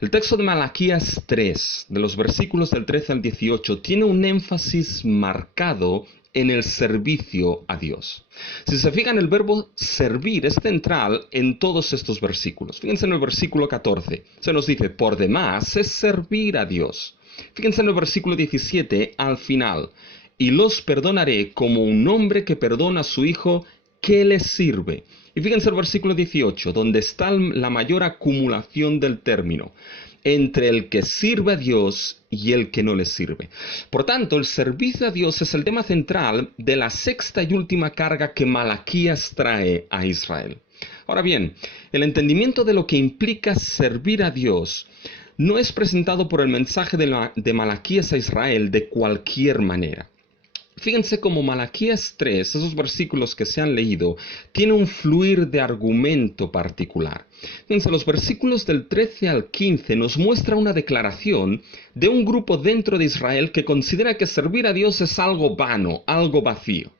El texto de Malaquías 3, de los versículos del 13 al 18, tiene un énfasis marcado en el servicio a Dios. Si se fijan, el verbo servir es central en todos estos versículos. Fíjense en el versículo 14, se nos dice, por demás es servir a Dios. Fíjense en el versículo 17, al final, y los perdonaré como un hombre que perdona a su hijo que le sirve. Y fíjense el versículo 18, donde está la mayor acumulación del término, entre el que sirve a Dios y el que no le sirve. Por tanto, el servicio a Dios es el tema central de la sexta y última carga que Malaquías trae a Israel. Ahora bien, el entendimiento de lo que implica servir a Dios no es presentado por el mensaje de Malaquías a Israel de cualquier manera. Fíjense cómo Malaquías 3, esos versículos que se han leído, tiene un fluir de argumento particular. Fíjense, los versículos del 13 al 15 nos muestra una declaración de un grupo dentro de Israel que considera que servir a Dios es algo vano, algo vacío.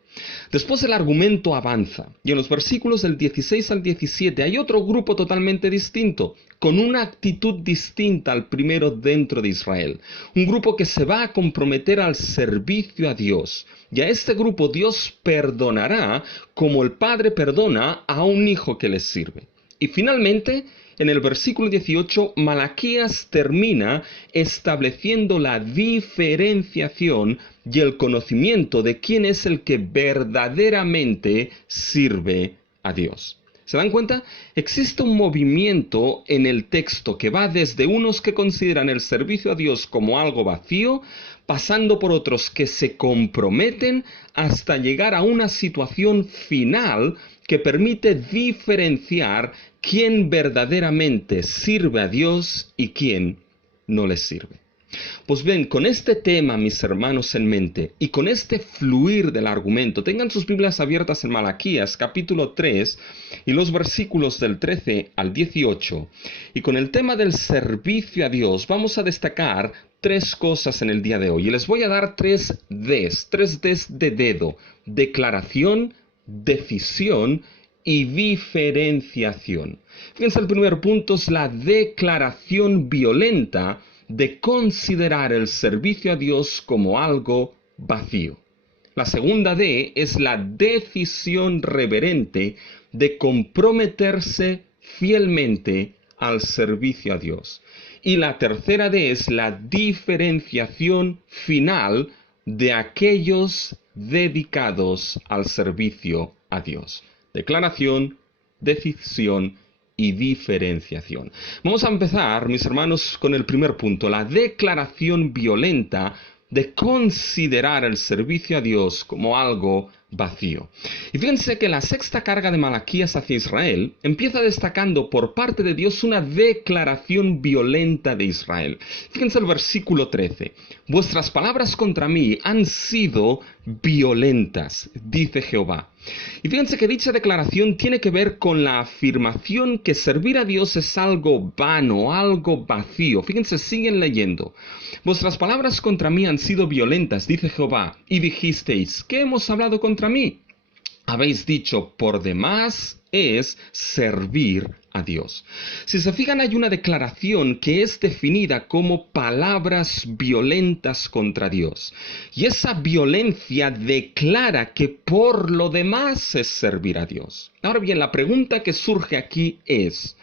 Después el argumento avanza, y en los versículos del 16 al 17 hay otro grupo totalmente distinto, con una actitud distinta al primero dentro de Israel. Un grupo que se va a comprometer al servicio a Dios. Y a este grupo Dios perdonará como el padre perdona a un hijo que les sirve. Y finalmente, en el versículo 18, Malaquías termina estableciendo la diferenciación y el conocimiento de quién es el que verdaderamente sirve a Dios. ¿Se dan cuenta? Existe un movimiento en el texto que va desde unos que consideran el servicio a Dios como algo vacío, pasando por otros que se comprometen hasta llegar a una situación final que permite diferenciar quién verdaderamente sirve a Dios y quién no le sirve. Pues bien, con este tema, mis hermanos, en mente, y con este fluir del argumento, tengan sus Biblias abiertas en Malaquías, capítulo 3, y los versículos del 13 al 18, y con el tema del servicio a Dios, vamos a destacar tres cosas en el día de hoy, y les voy a dar tres Ds de dedo: declaración, decisión y diferenciación. Fíjense, el primer punto es la declaración violenta de considerar el servicio a Dios como algo vacío. La segunda D es la decisión reverente de comprometerse fielmente al servicio a Dios. Y la tercera D es la diferenciación final de aquellos dedicados al servicio a Dios. Declaración, decisión y diferenciación. Vamos a empezar, mis hermanos, con el primer punto, la declaración violenta de considerar el servicio a Dios como algo vacío. Y fíjense que la sexta carga de Malaquías hacia Israel empieza destacando por parte de Dios una declaración violenta de Israel. Fíjense el versículo 13. Vuestras palabras contra mí han sido violentas, dice Jehová. Y fíjense que dicha declaración tiene que ver con la afirmación que servir a Dios es algo vano, algo vacío. Fíjense, siguen leyendo. Vuestras palabras contra mí han sido violentas, dice Jehová, y dijisteis, ¿qué hemos hablado contra mí? Habéis dicho, por demás es servir a Dios. Si se fijan, hay una declaración que es definida como palabras violentas contra Dios. Y esa violencia declara que por lo demás es servir a Dios. Ahora bien, la pregunta que surge aquí es: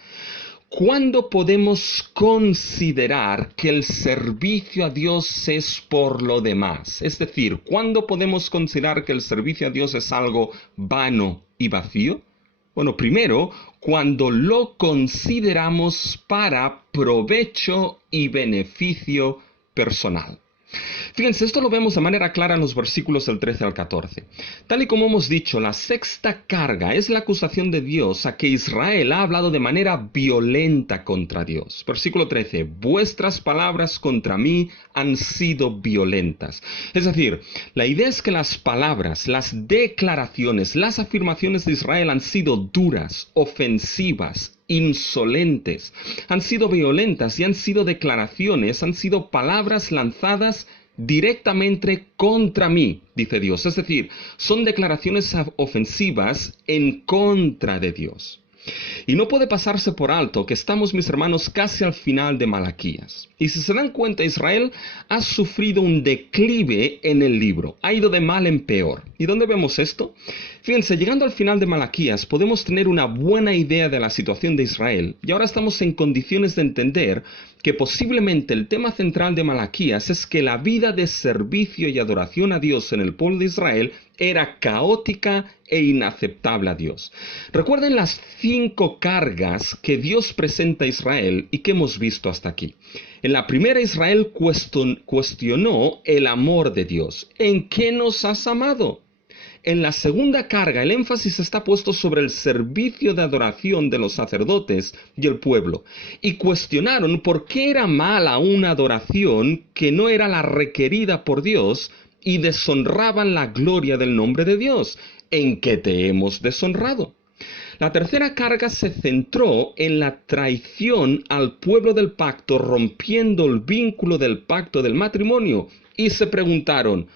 ¿cuándo podemos considerar que el servicio a Dios es por lo demás? Es decir, ¿cuándo podemos considerar que el servicio a Dios es algo vano y vacío? Bueno, primero, cuando lo consideramos para provecho y beneficio personal. Fíjense, esto lo vemos de manera clara en los versículos del 13 al 14. Tal y como hemos dicho, la sexta carga es la acusación de Dios a que Israel ha hablado de manera violenta contra Dios. Versículo 13, vuestras palabras contra mí han sido violentas. Es decir, la idea es que las palabras, las declaraciones, las afirmaciones de Israel han sido duras, ofensivas, insolentes, han sido violentas y han sido declaraciones, han sido palabras lanzadas directamente contra mí, dice Dios. Es decir, son declaraciones ofensivas en contra de Dios. Y no puede pasarse por alto que estamos, mis hermanos, casi al final de Malaquías. Y si se dan cuenta, Israel ha sufrido un declive en el libro. Ha ido de mal en peor. ¿Y dónde vemos esto? Fíjense, llegando al final de Malaquías podemos tener una buena idea de la situación de Israel. Y ahora estamos en condiciones de entender que posiblemente el tema central de Malaquías es que la vida de servicio y adoración a Dios en el pueblo de Israel era caótica e inaceptable a Dios. Recuerden las 5 cargas que Dios presenta a Israel y que hemos visto hasta aquí. En la primera, Israel cuestionó el amor de Dios. ¿En qué nos has amado? En la segunda carga, el énfasis está puesto sobre el servicio de adoración de los sacerdotes y el pueblo. Y cuestionaron por qué era mala una adoración que no era la requerida por Dios y deshonraban la gloria del nombre de Dios. ¿En qué te hemos deshonrado? La tercera carga se centró en la traición al pueblo del pacto, rompiendo el vínculo del pacto del matrimonio. Y se preguntaron,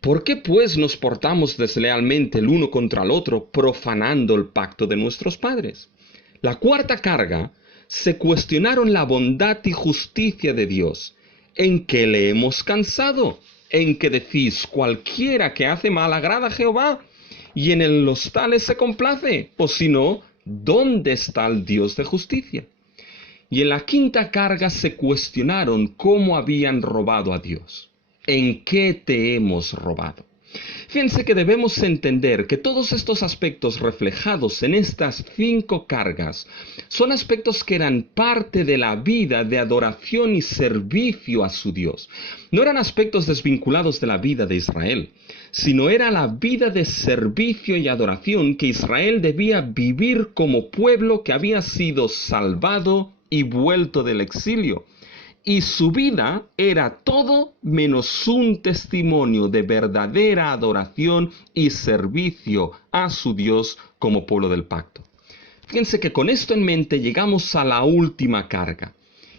¿por qué pues nos portamos deslealmente el uno contra el otro, profanando el pacto de nuestros padres? La cuarta carga, se cuestionaron la bondad y justicia de Dios. ¿En qué le hemos cansado? ¿En que decís, cualquiera que hace mal agrada a Jehová? Y en los tales se complace. O si no, ¿dónde está el Dios de justicia? Y en la quinta carga se cuestionaron cómo habían robado a Dios. ¿En qué te hemos robado? Fíjense que debemos entender que todos estos aspectos reflejados en estas 5 cargas son aspectos que eran parte de la vida de adoración y servicio a su Dios. No eran aspectos desvinculados de la vida de Israel, sino era la vida de servicio y adoración que Israel debía vivir como pueblo que había sido salvado y vuelto del exilio. Y su vida era todo menos un testimonio de verdadera adoración y servicio a su Dios como pueblo del pacto. Fíjense que con esto en mente llegamos a la última carga.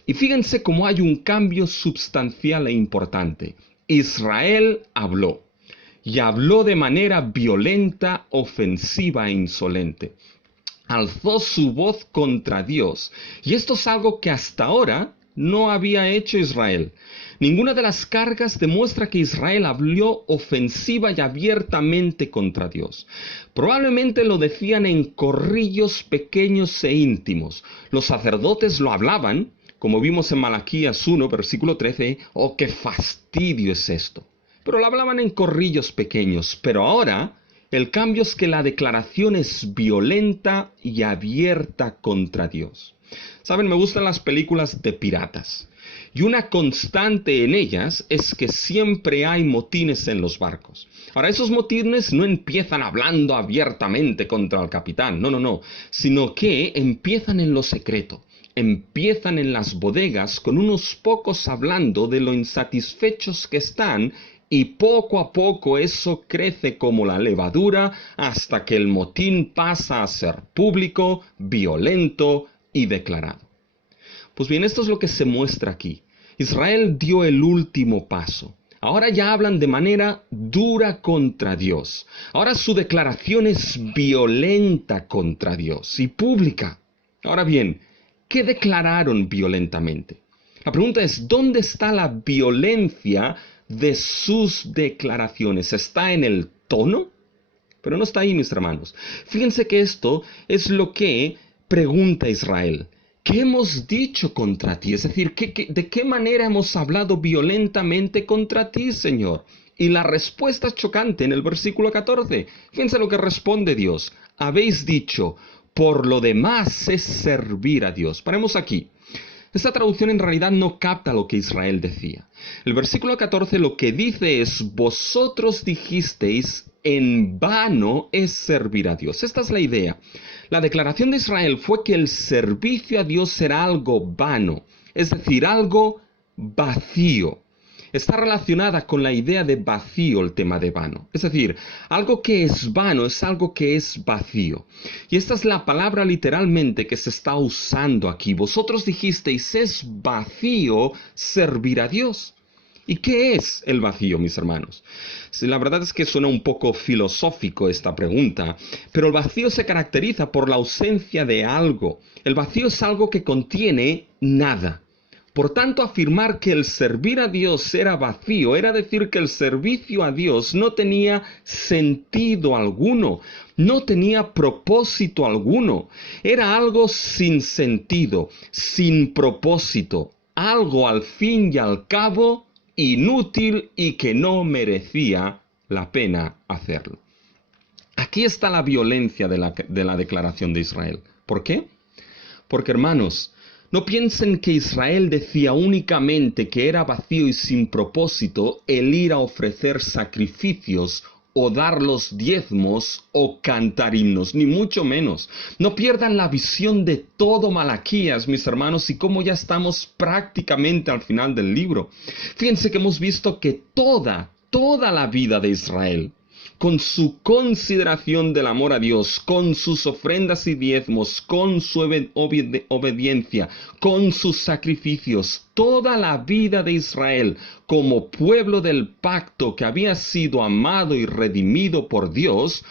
Y fíjense cómo hay un cambio sustancial e importante. Israel habló. Y habló de manera violenta, ofensiva e insolente. Alzó su voz contra Dios. Y esto es algo que hasta ahora no había hecho Israel. Ninguna de las cargas demuestra que Israel habló ofensiva y abiertamente contra Dios. Probablemente lo decían en corrillos pequeños e íntimos. Los sacerdotes lo hablaban, como vimos en Malaquías 1, versículo 13, ¡oh, qué fastidio es esto! Pero lo hablaban en corrillos pequeños. Pero ahora el cambio es que la declaración es violenta y abierta contra Dios. Saben, me gustan las películas de piratas. Y una constante en ellas es que siempre hay motines en los barcos. Ahora, esos motines no empiezan hablando abiertamente contra el capitán, no, sino que empiezan en lo secreto. Empiezan en las bodegas con unos pocos hablando de lo insatisfechos que están y poco a poco eso crece como la levadura hasta que el motín pasa a ser público, violento y declarado. Pues bien, esto es lo que se muestra aquí. Israel dio el último paso. Ahora ya hablan de manera dura contra Dios. Ahora su declaración es violenta contra Dios y pública. Ahora bien, ¿qué declararon violentamente? La pregunta es, ¿dónde está la violencia de sus declaraciones? ¿Está en el tono? Pero no está ahí, mis hermanos. Fíjense que esto es lo que pregunta Israel. ¿Qué hemos dicho contra ti? Es decir, ¿de qué manera hemos hablado violentamente contra ti, Señor? Y la respuesta es chocante en el versículo 14. Fíjense lo que responde Dios. Habéis dicho, por lo demás es servir a Dios. Paremos aquí. Esta traducción en realidad no capta lo que Israel decía. El versículo 14 lo que dice es: vosotros dijisteis, en vano es servir a Dios. Esta es la idea. La declaración de Israel fue que el servicio a Dios era algo vano, es decir, algo vacío. Está relacionada con la idea de vacío el tema de vano. Es decir, algo que es vano es algo que es vacío. Y esta es la palabra literalmente que se está usando aquí. Vosotros dijisteis, es vacío servir a Dios. ¿Y qué es el vacío, mis hermanos? Sí, la verdad es que suena un poco filosófico esta pregunta, pero el vacío se caracteriza por la ausencia de algo. El vacío es algo que contiene nada. Por tanto, afirmar que el servir a Dios era vacío era decir que el servicio a Dios no tenía sentido alguno, no tenía propósito alguno. Era algo sin sentido, sin propósito, algo al fin y al cabo inútil y que no merecía la pena hacerlo. Aquí está la violencia de la declaración de Israel. ¿Por qué? Porque, hermanos, no piensen que Israel decía únicamente que era vacío y sin propósito el ir a ofrecer sacrificios o dar los diezmos o cantar himnos, ni mucho menos. No pierdan la visión de todo Malaquías, mis hermanos, y cómo ya estamos prácticamente al final del libro. Fíjense que hemos visto que toda la vida de Israel, con su consideración del amor a Dios, con sus ofrendas y diezmos, con su obediencia, con sus sacrificios, toda la vida de Israel como pueblo del pacto que había sido amado y redimido por Dios,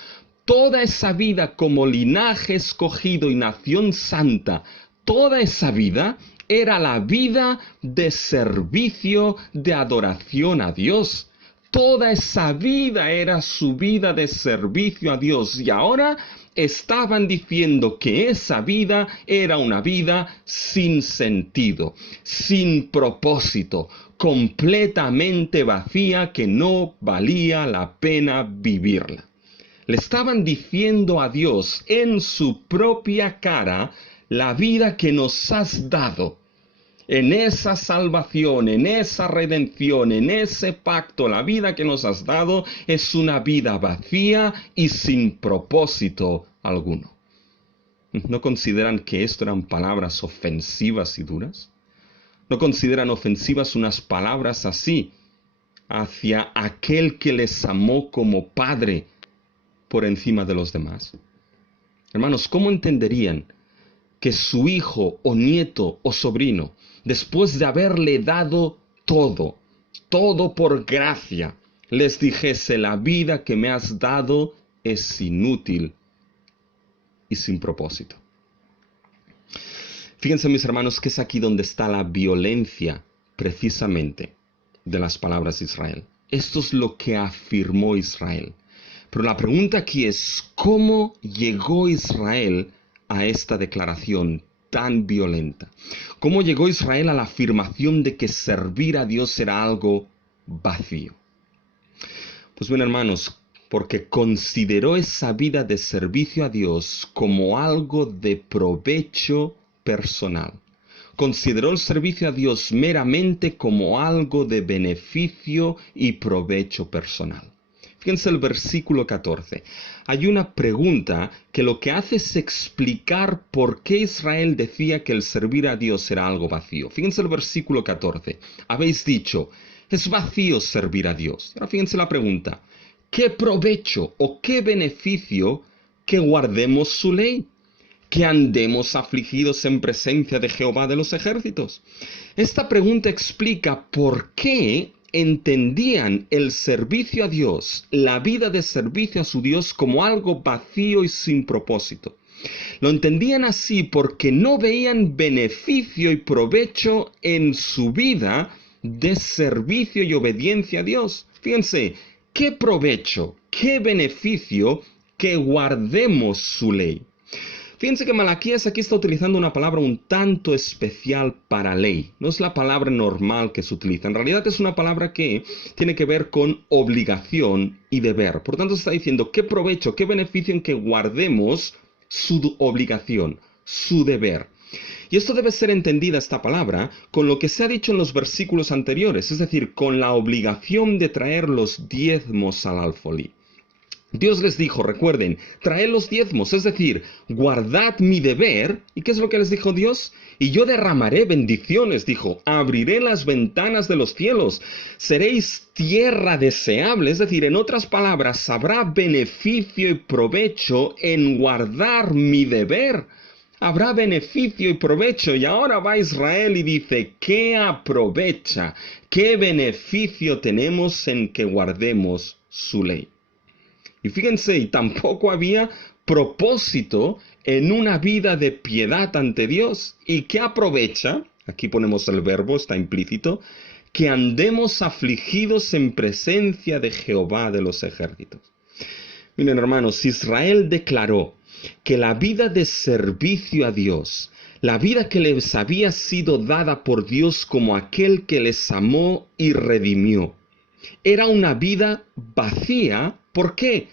toda esa vida como linaje escogido y nación santa, toda esa vida era la vida de servicio, de adoración a Dios. Toda esa vida era su vida de servicio a Dios y ahora estaban diciendo que esa vida era una vida sin sentido, sin propósito, completamente vacía que no valía la pena vivirla. Le estaban diciendo a Dios en su propia cara: la vida que nos has dado, en esa salvación, en esa redención, en ese pacto, la vida que nos has dado es una vida vacía y sin propósito alguno. ¿No consideran que esto eran palabras ofensivas y duras? ¿No consideran ofensivas unas palabras así hacia aquel que les amó como padre por encima de los demás? Hermanos, ¿cómo entenderían que su hijo o nieto o sobrino, después de haberle dado todo por gracia, les dijese: la vida que me has dado es inútil y sin propósito? Fíjense, mis hermanos, que es aquí donde está la violencia precisamente de las palabras de Israel. Esto es lo que afirmó Israel. Pero la pregunta aquí es: ¿cómo llegó Israel a esta declaración tan violenta? ¿Cómo llegó Israel a la afirmación de que servir a Dios era algo vacío? Pues bien, hermanos, porque consideró esa vida de servicio a Dios como algo de provecho personal. Consideró el servicio a Dios meramente como algo de beneficio y provecho personal. Fíjense el versículo 14. Hay una pregunta que lo que hace es explicar por qué Israel decía que el servir a Dios era algo vacío. Fíjense el versículo 14. Habéis dicho: es vacío servir a Dios. Ahora fíjense la pregunta: ¿qué provecho o qué beneficio que guardemos su ley? ¿Que andemos afligidos en presencia de Jehová de los ejércitos? Esta pregunta explica por qué entendían el servicio a Dios, la vida de servicio a su Dios, como algo vacío y sin propósito. Lo entendían así porque no veían beneficio y provecho en su vida de servicio y obediencia a Dios. Fíjense, qué provecho, qué beneficio que guardemos su ley. Fíjense que Malaquías aquí está utilizando una palabra un tanto especial para ley. No es la palabra normal que se utiliza. En realidad es una palabra que tiene que ver con obligación y deber. Por tanto, se está diciendo qué provecho, qué beneficio en que guardemos su obligación, su deber. Y esto debe ser entendida, esta palabra, con lo que se ha dicho en los versículos anteriores, es decir, con la obligación de traer los diezmos al alfolí. Dios les dijo, recuerden, traed los diezmos, es decir, guardad mi deber. ¿Y qué es lo que les dijo Dios? Y yo derramaré bendiciones, dijo, abriré las ventanas de los cielos, seréis tierra deseable, es decir, en otras palabras, habrá beneficio y provecho en guardar mi deber. Habrá beneficio y provecho. Y ahora va Israel y dice, ¿qué aprovecha? ¿Qué beneficio tenemos en que guardemos su ley? Y fíjense, y tampoco había propósito en una vida de piedad ante Dios. ¿Y qué aprovecha? Aquí ponemos el verbo, está implícito, que andemos afligidos en presencia de Jehová de los ejércitos. Miren, hermanos, Israel declaró que la vida de servicio a Dios, la vida que les había sido dada por Dios como aquel que les amó y redimió, era una vida vacía. ¿Por qué?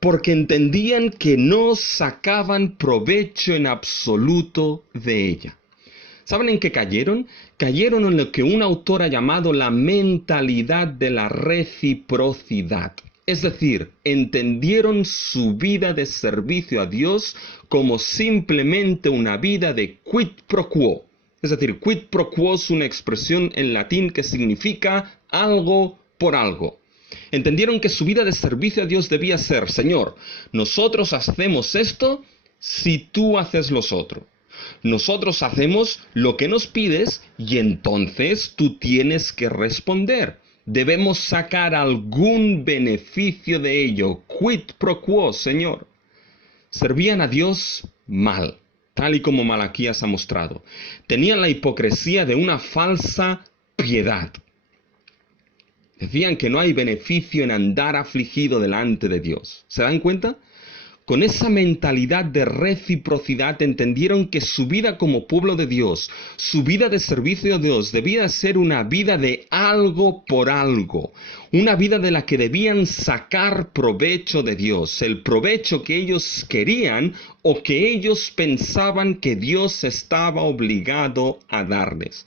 Porque entendían que no sacaban provecho en absoluto de ella. ¿Saben en qué cayeron? Cayeron en lo que un autor ha llamado la mentalidad de la reciprocidad. Es decir, entendieron su vida de servicio a Dios como simplemente una vida de quid pro quo. Es decir, quid pro quo es una expresión en latín que significa algo por algo. Entendieron que su vida de servicio a Dios debía ser, Señor, nosotros hacemos esto si tú haces lo otro. Nosotros hacemos lo que nos pides y entonces tú tienes que responder. Debemos sacar algún beneficio de ello. Quid pro quo, Señor. Servían a Dios mal, tal y como Malaquías ha mostrado. Tenían la hipocresía de una falsa piedad. Decían que no hay beneficio en andar afligido delante de Dios. ¿Se dan cuenta? Con esa mentalidad de reciprocidad entendieron que su vida como pueblo de Dios, su vida de servicio a Dios, debía ser una vida de algo por algo, una vida de la que debían sacar provecho de Dios, el provecho que ellos querían o que ellos pensaban que Dios estaba obligado a darles.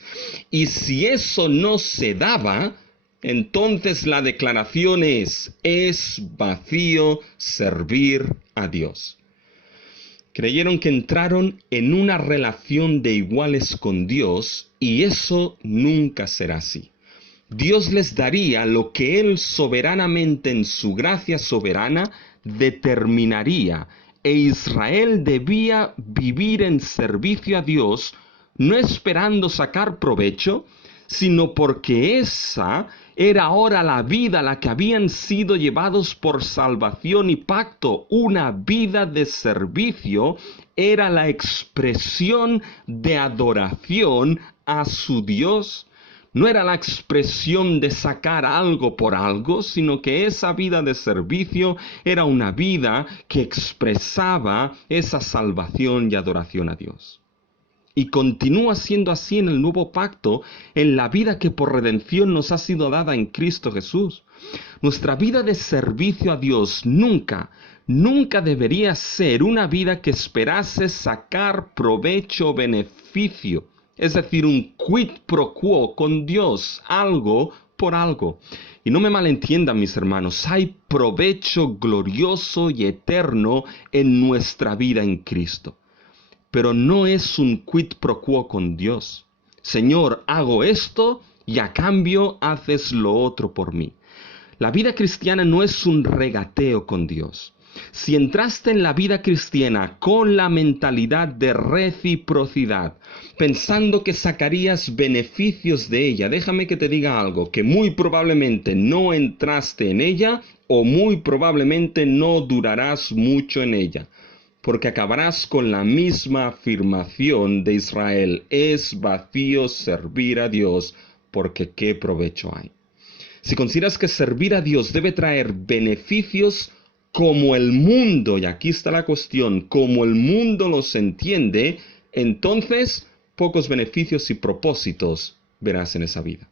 Y si eso no se daba, entonces la declaración es vacío servir a Dios. Creyeron que entraron en una relación de iguales con Dios y eso nunca será así. Dios les daría lo que Él soberanamente en su gracia soberana determinaría, e Israel debía vivir en servicio a Dios, no esperando sacar provecho, sino porque esa era ahora la vida a la que habían sido llevados por salvación y pacto. Una vida de servicio era la expresión de adoración a su Dios. No era la expresión de sacar algo por algo, sino que esa vida de servicio era una vida que expresaba esa salvación y adoración a Dios. Y continúa siendo así en el nuevo pacto, en la vida que por redención nos ha sido dada en Cristo Jesús. Nuestra vida de servicio a Dios nunca debería ser una vida que esperase sacar provecho o beneficio. Es decir, un quid pro quo con Dios, algo por algo. Y no me malentiendan, mis hermanos, hay provecho glorioso y eterno en nuestra vida en Cristo. Pero no es un quid pro quo con Dios. Señor, hago esto y a cambio haces lo otro por mí. La vida cristiana no es un regateo con Dios. Si entraste en la vida cristiana con la mentalidad de reciprocidad, pensando que sacarías beneficios de ella, déjame que te diga algo, que muy probablemente no entraste en ella o muy probablemente no durarás mucho en ella. Porque acabarás con la misma afirmación de Israel, es vacío servir a Dios, porque ¿qué provecho hay? Si consideras que servir a Dios debe traer beneficios como el mundo, y aquí está la cuestión, como el mundo los entiende, entonces pocos beneficios y propósitos verás en esa vida.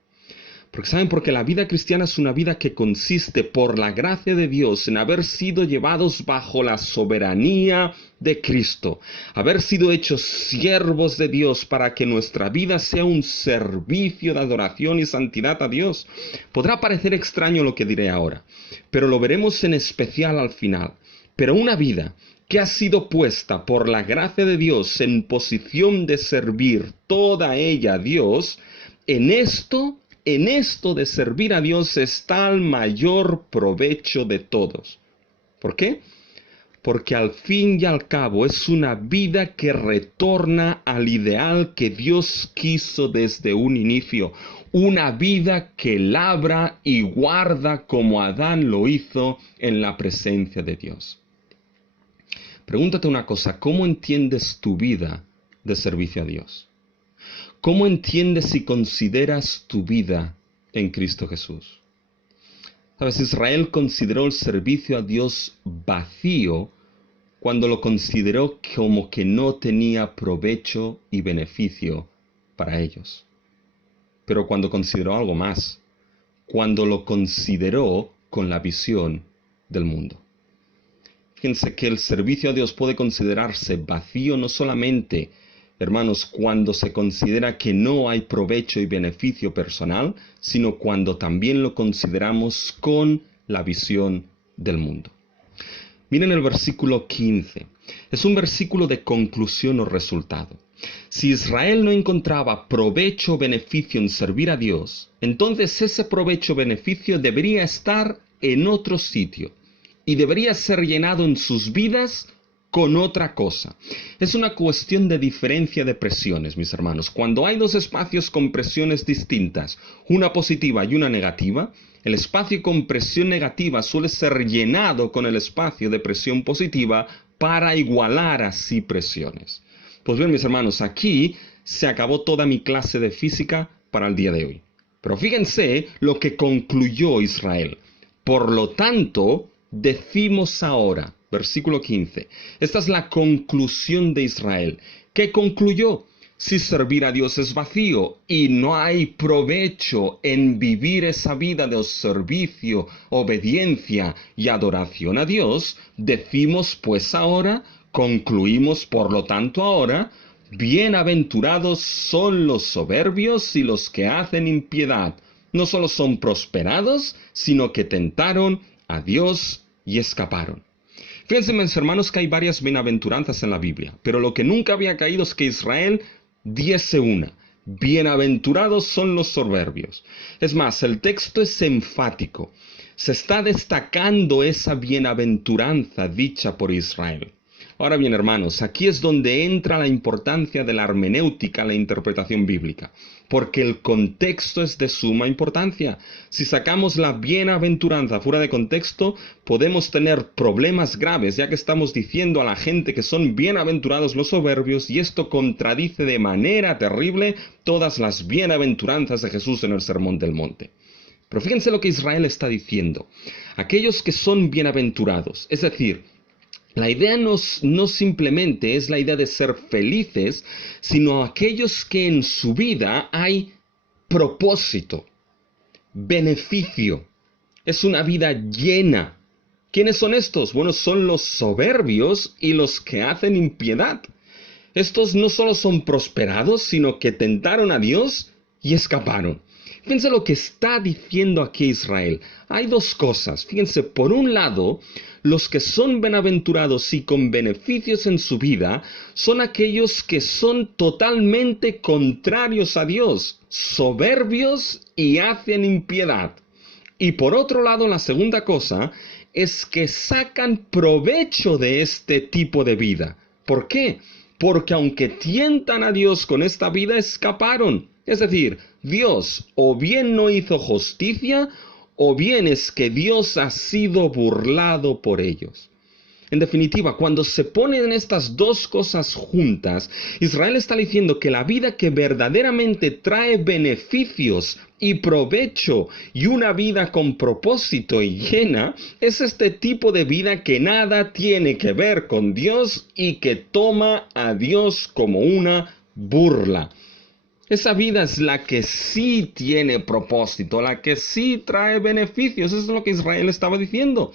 Porque saben, porque la vida cristiana es una vida que consiste por la gracia de Dios en haber sido llevados bajo la soberanía de Cristo, haber sido hechos siervos de Dios para que nuestra vida sea un servicio de adoración y santidad a Dios. Podrá parecer extraño lo que diré ahora, pero lo veremos en especial al final. Pero una vida que ha sido puesta por la gracia de Dios en posición de servir toda ella a Dios, en esto de servir a Dios está el mayor provecho de todos. ¿Por qué? Porque al fin y al cabo es una vida que retorna al ideal que Dios quiso desde un inicio. Una vida que labra y guarda como Adán lo hizo en la presencia de Dios. Pregúntate una cosa, ¿cómo entiendes tu vida de servicio a Dios? ¿Cómo entiendes y consideras tu vida en Cristo Jesús? Sabes, Israel consideró el servicio a Dios vacío cuando lo consideró como que no tenía provecho y beneficio para ellos. Pero cuando consideró algo más, cuando lo consideró con la visión del mundo. Fíjense que el servicio a Dios puede considerarse vacío no solamente, hermanos, cuando se considera que no hay provecho y beneficio personal, sino cuando también lo consideramos con la visión del mundo. Miren el versículo 15. Es un versículo de conclusión o resultado. Si Israel no encontraba provecho o beneficio en servir a Dios, entonces ese provecho o beneficio debería estar en otro sitio y debería ser llenado en sus vidas con otra cosa. Es una cuestión de diferencia de presiones, mis hermanos. Cuando hay dos espacios con presiones distintas, una positiva y una negativa, el espacio con presión negativa suele ser llenado con el espacio de presión positiva para igualar así presiones. Pues bien, mis hermanos, aquí se acabó toda mi clase de física para el día de hoy. Pero fíjense lo que concluyó Israel. Por lo tanto, decimos ahora, versículo 15, esta es la conclusión de Israel. ¿Qué concluyó? Si servir a Dios es vacío y no hay provecho en vivir esa vida de servicio, obediencia y adoración a Dios, decimos pues ahora, concluimos por lo tanto ahora, bienaventurados son los soberbios y los que hacen impiedad. No solo son prosperados, sino que tentaron a Dios y escaparon. Fíjense, mis hermanos, que hay varias bienaventuranzas en la Biblia, pero lo que nunca había caído es que Israel diese una. Bienaventurados son los soberbios. Es más, el texto es enfático. Se está destacando esa bienaventuranza dicha por Israel. Ahora bien, hermanos, aquí es donde entra la importancia de la hermenéutica, la interpretación bíblica, porque el contexto es de suma importancia. Si sacamos la bienaventuranza fuera de contexto, podemos tener problemas graves, ya que estamos diciendo a la gente que son bienaventurados los soberbios, y esto contradice de manera terrible todas las bienaventuranzas de Jesús en el Sermón del Monte. Pero fíjense lo que Israel está diciendo. Aquellos que son bienaventurados, es decir, la idea no simplemente es la idea de ser felices, sino aquellos que en su vida hay propósito, beneficio. Es una vida llena. ¿Quiénes son estos? Bueno, son los soberbios y los que hacen impiedad. Estos no solo son prosperados, sino que tentaron a Dios y escaparon. Fíjense lo que está diciendo aquí Israel. Hay dos cosas. Fíjense, por un lado, los que son bienaventurados y con beneficios en su vida son aquellos que son totalmente contrarios a Dios, soberbios y hacen impiedad. Y por otro lado, la segunda cosa es que sacan provecho de este tipo de vida. ¿Por qué? Porque aunque tientan a Dios con esta vida, escaparon. Es decir, Dios o bien no hizo justicia, o bien es que Dios ha sido burlado por ellos. En definitiva, cuando se ponen estas dos cosas juntas, Israel está diciendo que la vida que verdaderamente trae beneficios y provecho y una vida con propósito y llena, es este tipo de vida que nada tiene que ver con Dios y que toma a Dios como una burla. Esa vida es la que sí tiene propósito, la que sí trae beneficios. Eso es lo que Israel estaba diciendo.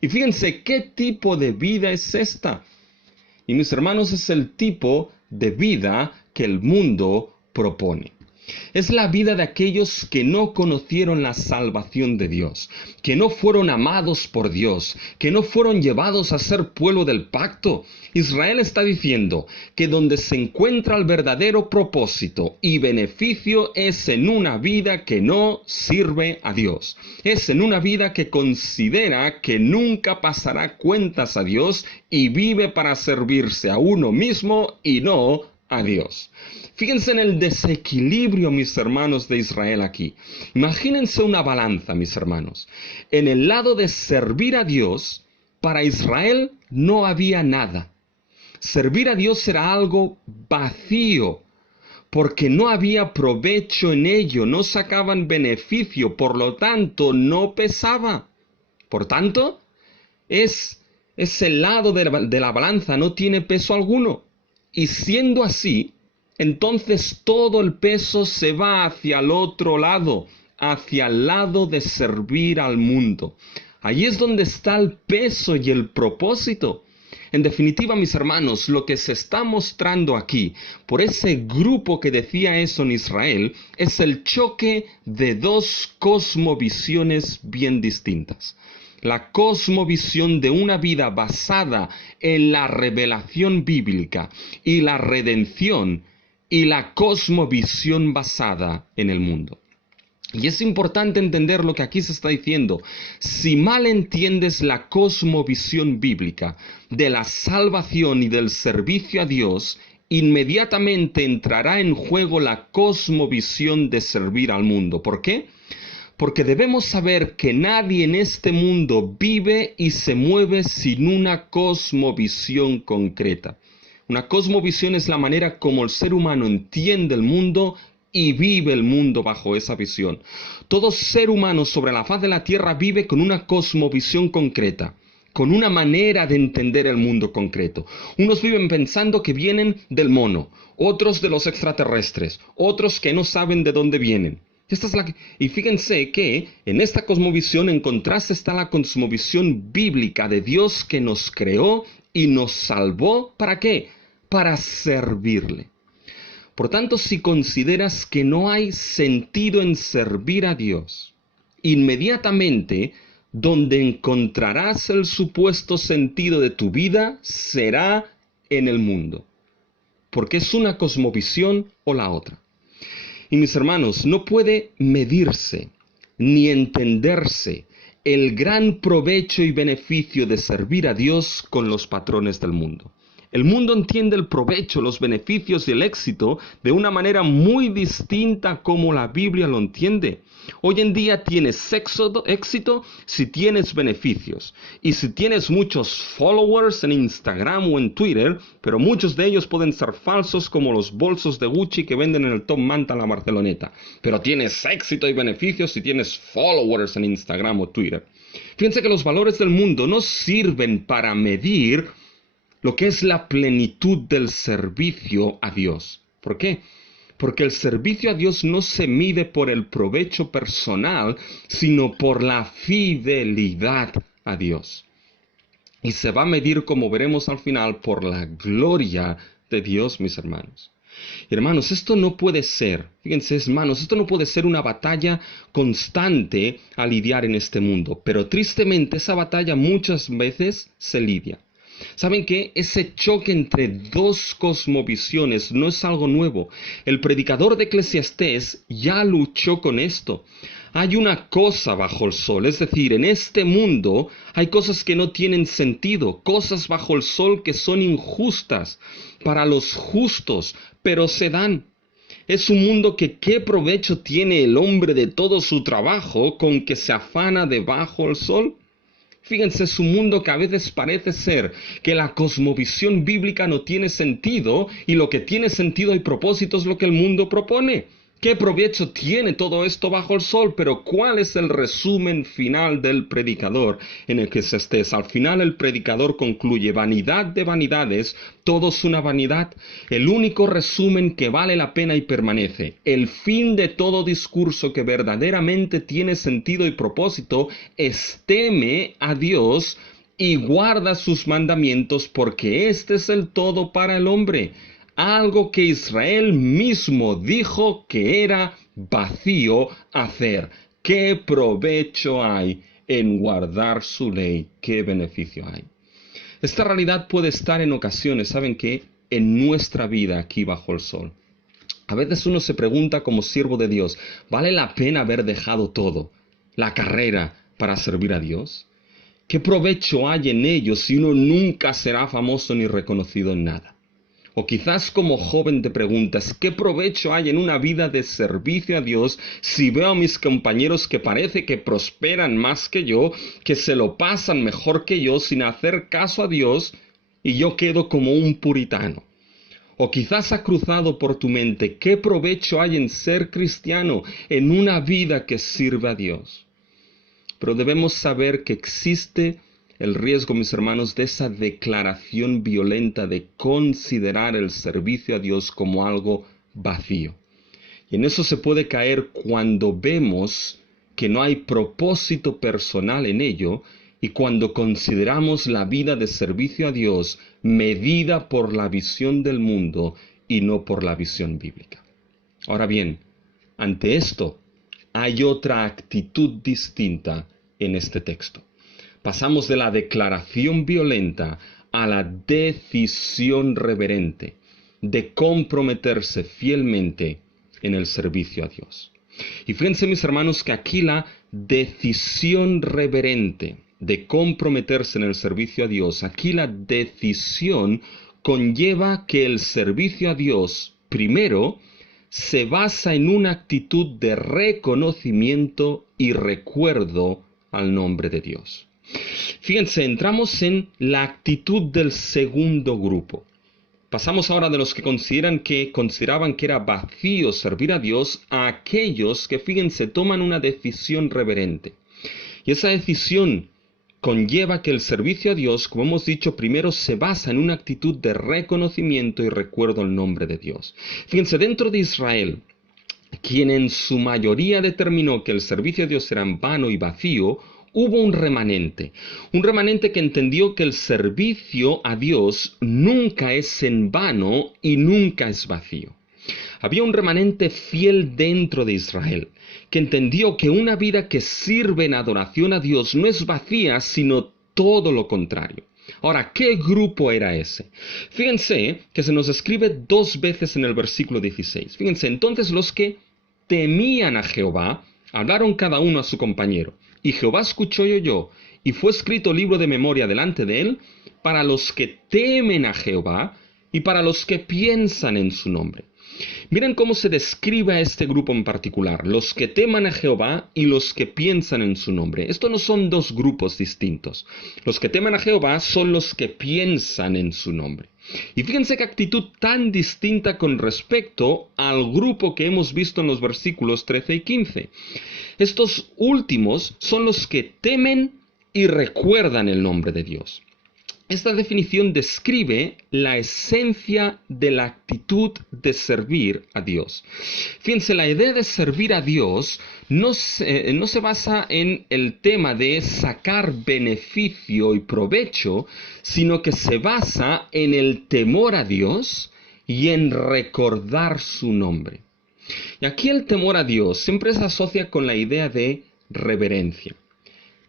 Y fíjense qué tipo de vida es esta. Y mis hermanos, es el tipo de vida que el mundo propone. Es la vida de aquellos que no conocieron la salvación de Dios, que no fueron amados por Dios, que no fueron llevados a ser pueblo del pacto. Israel está diciendo que donde se encuentra el verdadero propósito y beneficio es en una vida que no sirve a Dios. Es en una vida que considera que nunca pasará cuentas a Dios y vive para servirse a uno mismo y no a Dios. Fíjense en el desequilibrio, mis hermanos, de Israel aquí. Imagínense una balanza, mis hermanos. En el lado de servir a Dios, para Israel no había nada. Servir a Dios era algo vacío, porque no había provecho en ello, no sacaban beneficio, por lo tanto no pesaba. Por tanto, ese lado de la balanza no tiene peso alguno. Y siendo así, entonces todo el peso se va hacia el otro lado, hacia el lado de servir al mundo. Allí es donde está el peso y el propósito. En definitiva, mis hermanos, lo que se está mostrando aquí, por ese grupo que decía eso en Israel, es el choque de dos cosmovisiones bien distintas. La cosmovisión de una vida basada en la revelación bíblica y la redención, y la cosmovisión basada en el mundo. Y es importante entender lo que aquí se está diciendo. Si mal entiendes la cosmovisión bíblica de la salvación y del servicio a Dios, inmediatamente entrará en juego la cosmovisión de servir al mundo. ¿Por qué? Porque debemos saber que nadie en este mundo vive y se mueve sin una cosmovisión concreta. Una cosmovisión es la manera como el ser humano entiende el mundo y vive el mundo bajo esa visión. Todo ser humano sobre la faz de la tierra vive con una cosmovisión concreta, con una manera de entender el mundo concreto. Unos viven pensando que vienen del mono, otros de los extraterrestres, otros que no saben de dónde vienen. Y fíjense que en esta cosmovisión en contraste está la cosmovisión bíblica de Dios que nos creó y nos salvó. ¿Para qué? Para servirle. Por tanto, si consideras que no hay sentido en servir a Dios, inmediatamente donde encontrarás el supuesto sentido de tu vida será en el mundo, porque es una cosmovisión o la otra. Y mis hermanos, no puede medirse ni entenderse el gran provecho y beneficio de servir a Dios con los patrones del mundo. El mundo entiende el provecho, los beneficios y el éxito de una manera muy distinta a como la Biblia lo entiende. Hoy en día tienes éxito si tienes beneficios y si tienes muchos followers en Instagram o en Twitter, pero muchos de ellos pueden ser falsos como los bolsos de Gucci que venden en el Top Manta en la Barceloneta. Pero tienes éxito y beneficios si tienes followers en Instagram o Twitter. Fíjense que los valores del mundo no sirven para medir lo que es la plenitud del servicio a Dios. ¿Por qué? Porque el servicio a Dios no se mide por el provecho personal, sino por la fidelidad a Dios. Y se va a medir, como veremos al final, por la gloria de Dios, mis hermanos. Hermanos, esto no puede ser, fíjense hermanos, esto no puede ser una batalla constante a lidiar en este mundo, pero tristemente esa batalla muchas veces se lidia. ¿Saben qué? Ese choque entre dos cosmovisiones no es algo nuevo. El predicador de Eclesiastés ya luchó con esto. Hay una cosa bajo el sol, es decir, en este mundo hay cosas que no tienen sentido, cosas bajo el sol que son injustas para los justos, pero se dan. Es un mundo que ¿qué provecho tiene el hombre de todo su trabajo con que se afana debajo del sol? Fíjense, es un mundo que a veces parece ser que la cosmovisión bíblica no tiene sentido y lo que tiene sentido y propósito es lo que el mundo propone. ¿Qué provecho tiene todo esto bajo el sol? Pero ¿cuál es el resumen final del predicador en el que se estés? Al final el predicador concluye: vanidad de vanidades, todo es una vanidad. El único resumen que vale la pena y permanece, el fin de todo discurso que verdaderamente tiene sentido y propósito, es: teme a Dios y guarda sus mandamientos, porque este es el todo para el hombre. Algo que Israel mismo dijo que era vacío hacer. ¿Qué provecho hay en guardar su ley? ¿Qué beneficio hay? Esta realidad puede estar en ocasiones, ¿saben qué? En nuestra vida aquí bajo el sol. A veces uno se pregunta como siervo de Dios, ¿vale la pena haber dejado todo, la carrera, para servir a Dios? ¿Qué provecho hay en ello si uno nunca será famoso ni reconocido en nada? O quizás como joven te preguntas, ¿qué provecho hay en una vida de servicio a Dios si veo a mis compañeros que parece que prosperan más que yo, que se lo pasan mejor que yo sin hacer caso a Dios, y yo quedo como un puritano? O quizás ha cruzado por tu mente, ¿qué provecho hay en ser cristiano, en una vida que sirve a Dios? Pero debemos saber que existe el riesgo, mis hermanos, de esa declaración violenta de considerar el servicio a Dios como algo vacío. Y en eso se puede caer cuando vemos que no hay propósito personal en ello y cuando consideramos la vida de servicio a Dios medida por la visión del mundo y no por la visión bíblica. Ahora bien, ante esto, hay otra actitud distinta en este texto. Pasamos de la declaración violenta a la decisión reverente de comprometerse fielmente en el servicio a Dios. Y fíjense, mis hermanos, que aquí la decisión reverente de comprometerse en el servicio a Dios, aquí la decisión conlleva que el servicio a Dios, primero, se basa en una actitud de reconocimiento y recuerdo al nombre de Dios. Fíjense, entramos en la actitud del segundo grupo. Pasamos ahora de los que consideraban que era vacío servir a Dios a aquellos que, fíjense, toman una decisión reverente. Y esa decisión conlleva que el servicio a Dios, como hemos dicho, primero se basa en una actitud de reconocimiento y recuerdo al nombre de Dios. Fíjense, dentro de Israel, quien en su mayoría determinó que el servicio a Dios era en vano y vacío, hubo un remanente que entendió que el servicio a Dios nunca es en vano y nunca es vacío. Había un remanente fiel dentro de Israel, que entendió que una vida que sirve en adoración a Dios no es vacía, sino todo lo contrario. Ahora, ¿qué grupo era ese? Fíjense que se nos escribe 2 veces en el versículo 16. Fíjense, entonces los que temían a Jehová hablaron cada uno a su compañero, y Jehová escuchó y oyó, y fue escrito libro de memoria delante de él para los que temen a Jehová y para los que piensan en su nombre. Miren cómo se describe a este grupo en particular, los que teman a Jehová y los que piensan en su nombre. Estos no son 2 grupos distintos. Los que teman a Jehová son los que piensan en su nombre. Y fíjense qué actitud tan distinta con respecto al grupo que hemos visto en los versículos 13 y 15. Estos últimos son los que temen y recuerdan el nombre de Dios. Esta definición describe la esencia de la actitud de servir a Dios. Fíjense, la idea de servir a Dios no se basa en el tema de sacar beneficio y provecho, sino que se basa en el temor a Dios y en recordar su nombre. Y aquí el temor a Dios siempre se asocia con la idea de reverencia.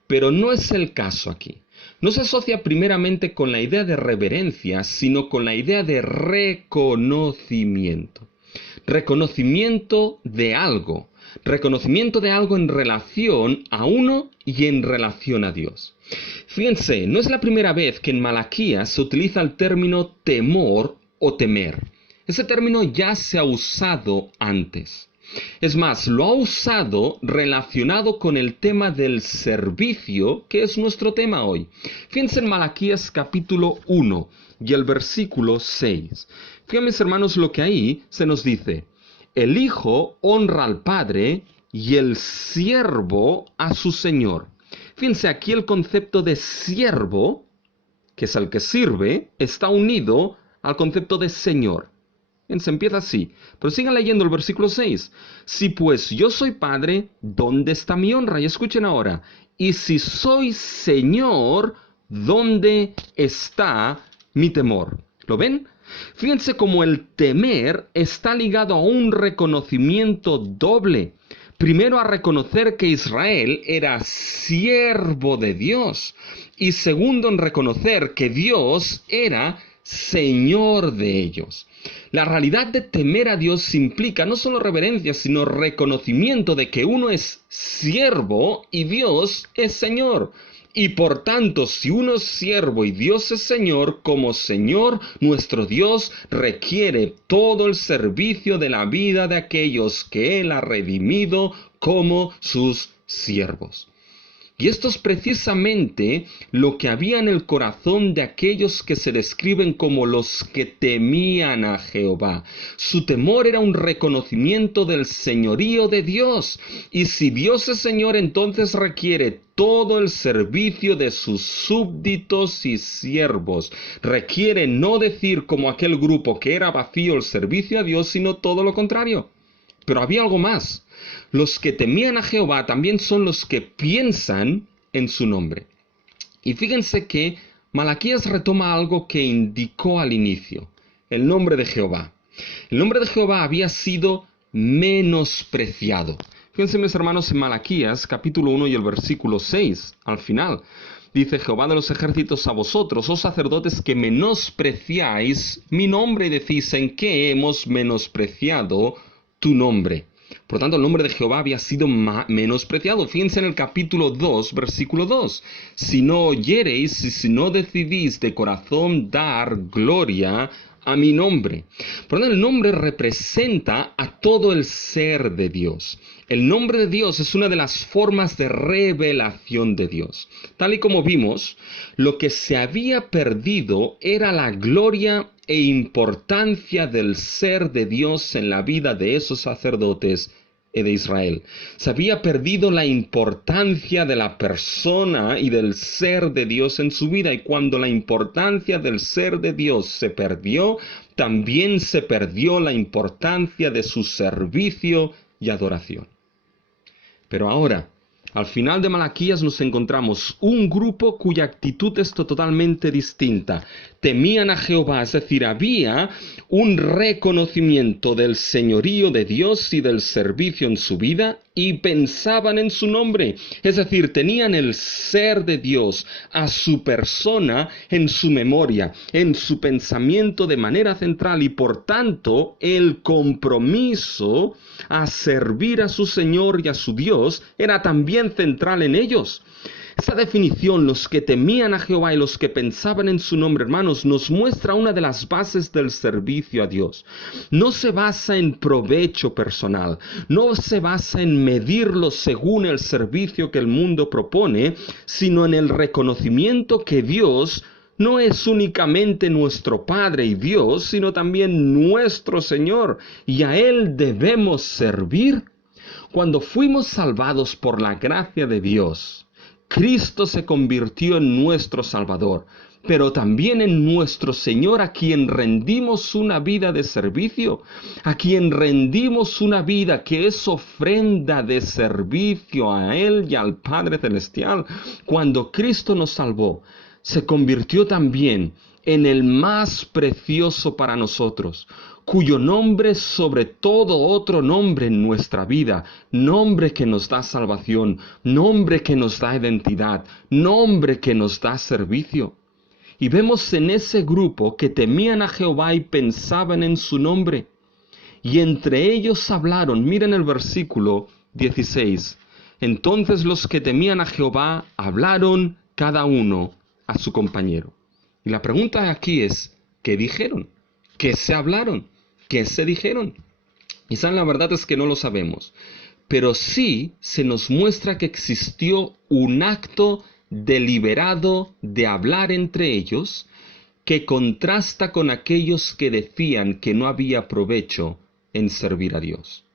Pero no es el caso aquí. No se asocia primeramente con la idea de reverencia, sino con la idea de reconocimiento. Reconocimiento de algo. Reconocimiento de algo en relación a uno y en relación a Dios. Fíjense, no es la primera vez que en Malaquías se utiliza el término temor o temer. Ese término ya se ha usado antes. Es más, lo ha usado relacionado con el tema del servicio, que es nuestro tema hoy. Fíjense en Malaquías capítulo 1 y el versículo 6. Fíjense, mis hermanos, lo que ahí se nos dice. el hijo honra al padre y el siervo a su señor. Fíjense, aquí el concepto de siervo, que es el que sirve, está unido al concepto de señor. Se empieza así, pero sigan leyendo el versículo 6. Si pues yo soy padre, ¿dónde está mi honra? Y escuchen ahora. Y si soy señor, ¿dónde está mi temor? ¿Lo ven? Fíjense cómo el temer está ligado a un reconocimiento doble. Primero, a reconocer que Israel era siervo de Dios. Y segundo, en reconocer que Dios era Señor de ellos. La realidad de temer a Dios implica no solo reverencia, sino reconocimiento de que uno es siervo y Dios es Señor. Y por tanto, si uno es siervo y Dios es Señor, como Señor, nuestro Dios requiere todo el servicio de la vida de aquellos que Él ha redimido como sus siervos. Y esto es precisamente lo que había en el corazón de aquellos que se describen como los que temían a Jehová. Su temor era un reconocimiento del señorío de Dios. Y si Dios es Señor, entonces requiere todo el servicio de sus súbditos y siervos. Requiere no decir como aquel grupo que era vacío el servicio a Dios, sino todo lo contrario. Pero había algo más. Los que temían a Jehová también son los que piensan en su nombre. Y fíjense que Malaquías retoma algo que indicó al inicio, el nombre de Jehová. El nombre de Jehová había sido menospreciado. Fíjense, mis hermanos, en Malaquías, capítulo 1 y el versículo 6, al final. Dice Jehová de los ejércitos a vosotros, oh sacerdotes, que menospreciáis mi nombre y decís, ¿en qué hemos menospreciado tu nombre? Por tanto, el nombre de Jehová había sido menospreciado. Fíjense en el capítulo 2, versículo 2. Si no oyereis y si no decidís de corazón dar gloria a mi nombre. Por tanto, el nombre representa a todo el ser de Dios. El nombre de Dios es una de las formas de revelación de Dios. Tal y como vimos, lo que se había perdido era la gloria e importancia del ser de Dios en la vida de esos sacerdotes y de Israel. Se había perdido la importancia de la persona y del ser de Dios en su vida, y cuando la importancia del ser de Dios se perdió, también se perdió la importancia de su servicio y adoración. Pero ahora, al final de Malaquías nos encontramos un grupo cuya actitud es totalmente distinta. Temían a Jehová, es decir, había un reconocimiento del señorío de Dios y del servicio en su vida y pensaban en su nombre. Es decir, tenían el ser de Dios a su persona en su memoria, en su pensamiento de manera central y por tanto el compromiso a servir a su Señor y a su Dios era también central en ellos. Esa definición, los que temían a Jehová y los que pensaban en su nombre, hermanos, nos muestra una de las bases del servicio a Dios. No se basa en provecho personal, no se basa en medirlo según el servicio que el mundo propone, sino en el reconocimiento que Dios no es únicamente nuestro Padre y Dios, sino también nuestro Señor, y a Él debemos servir. Cuando fuimos salvados por la gracia de Dios, Cristo se convirtió en nuestro Salvador, pero también en nuestro Señor, a quien rendimos una vida de servicio, a quien rendimos una vida que es ofrenda de servicio a Él y al Padre Celestial. Cuando Cristo nos salvó, se convirtió también en el más precioso para nosotros, cuyo nombre es sobre todo otro nombre en nuestra vida, nombre que nos da salvación, nombre que nos da identidad, nombre que nos da servicio. Y vemos en ese grupo que temían a Jehová y pensaban en su nombre. Y entre ellos hablaron, miren el versículo 16. Entonces los que temían a Jehová hablaron cada uno a su compañero. Y la pregunta aquí es, ¿qué dijeron? ¿Qué se hablaron? ¿Qué se dijeron? Y saben, la verdad es que no lo sabemos. Pero sí se nos muestra que existió un acto deliberado de hablar entre ellos que contrasta con aquellos que decían que no había provecho en servir a Dios.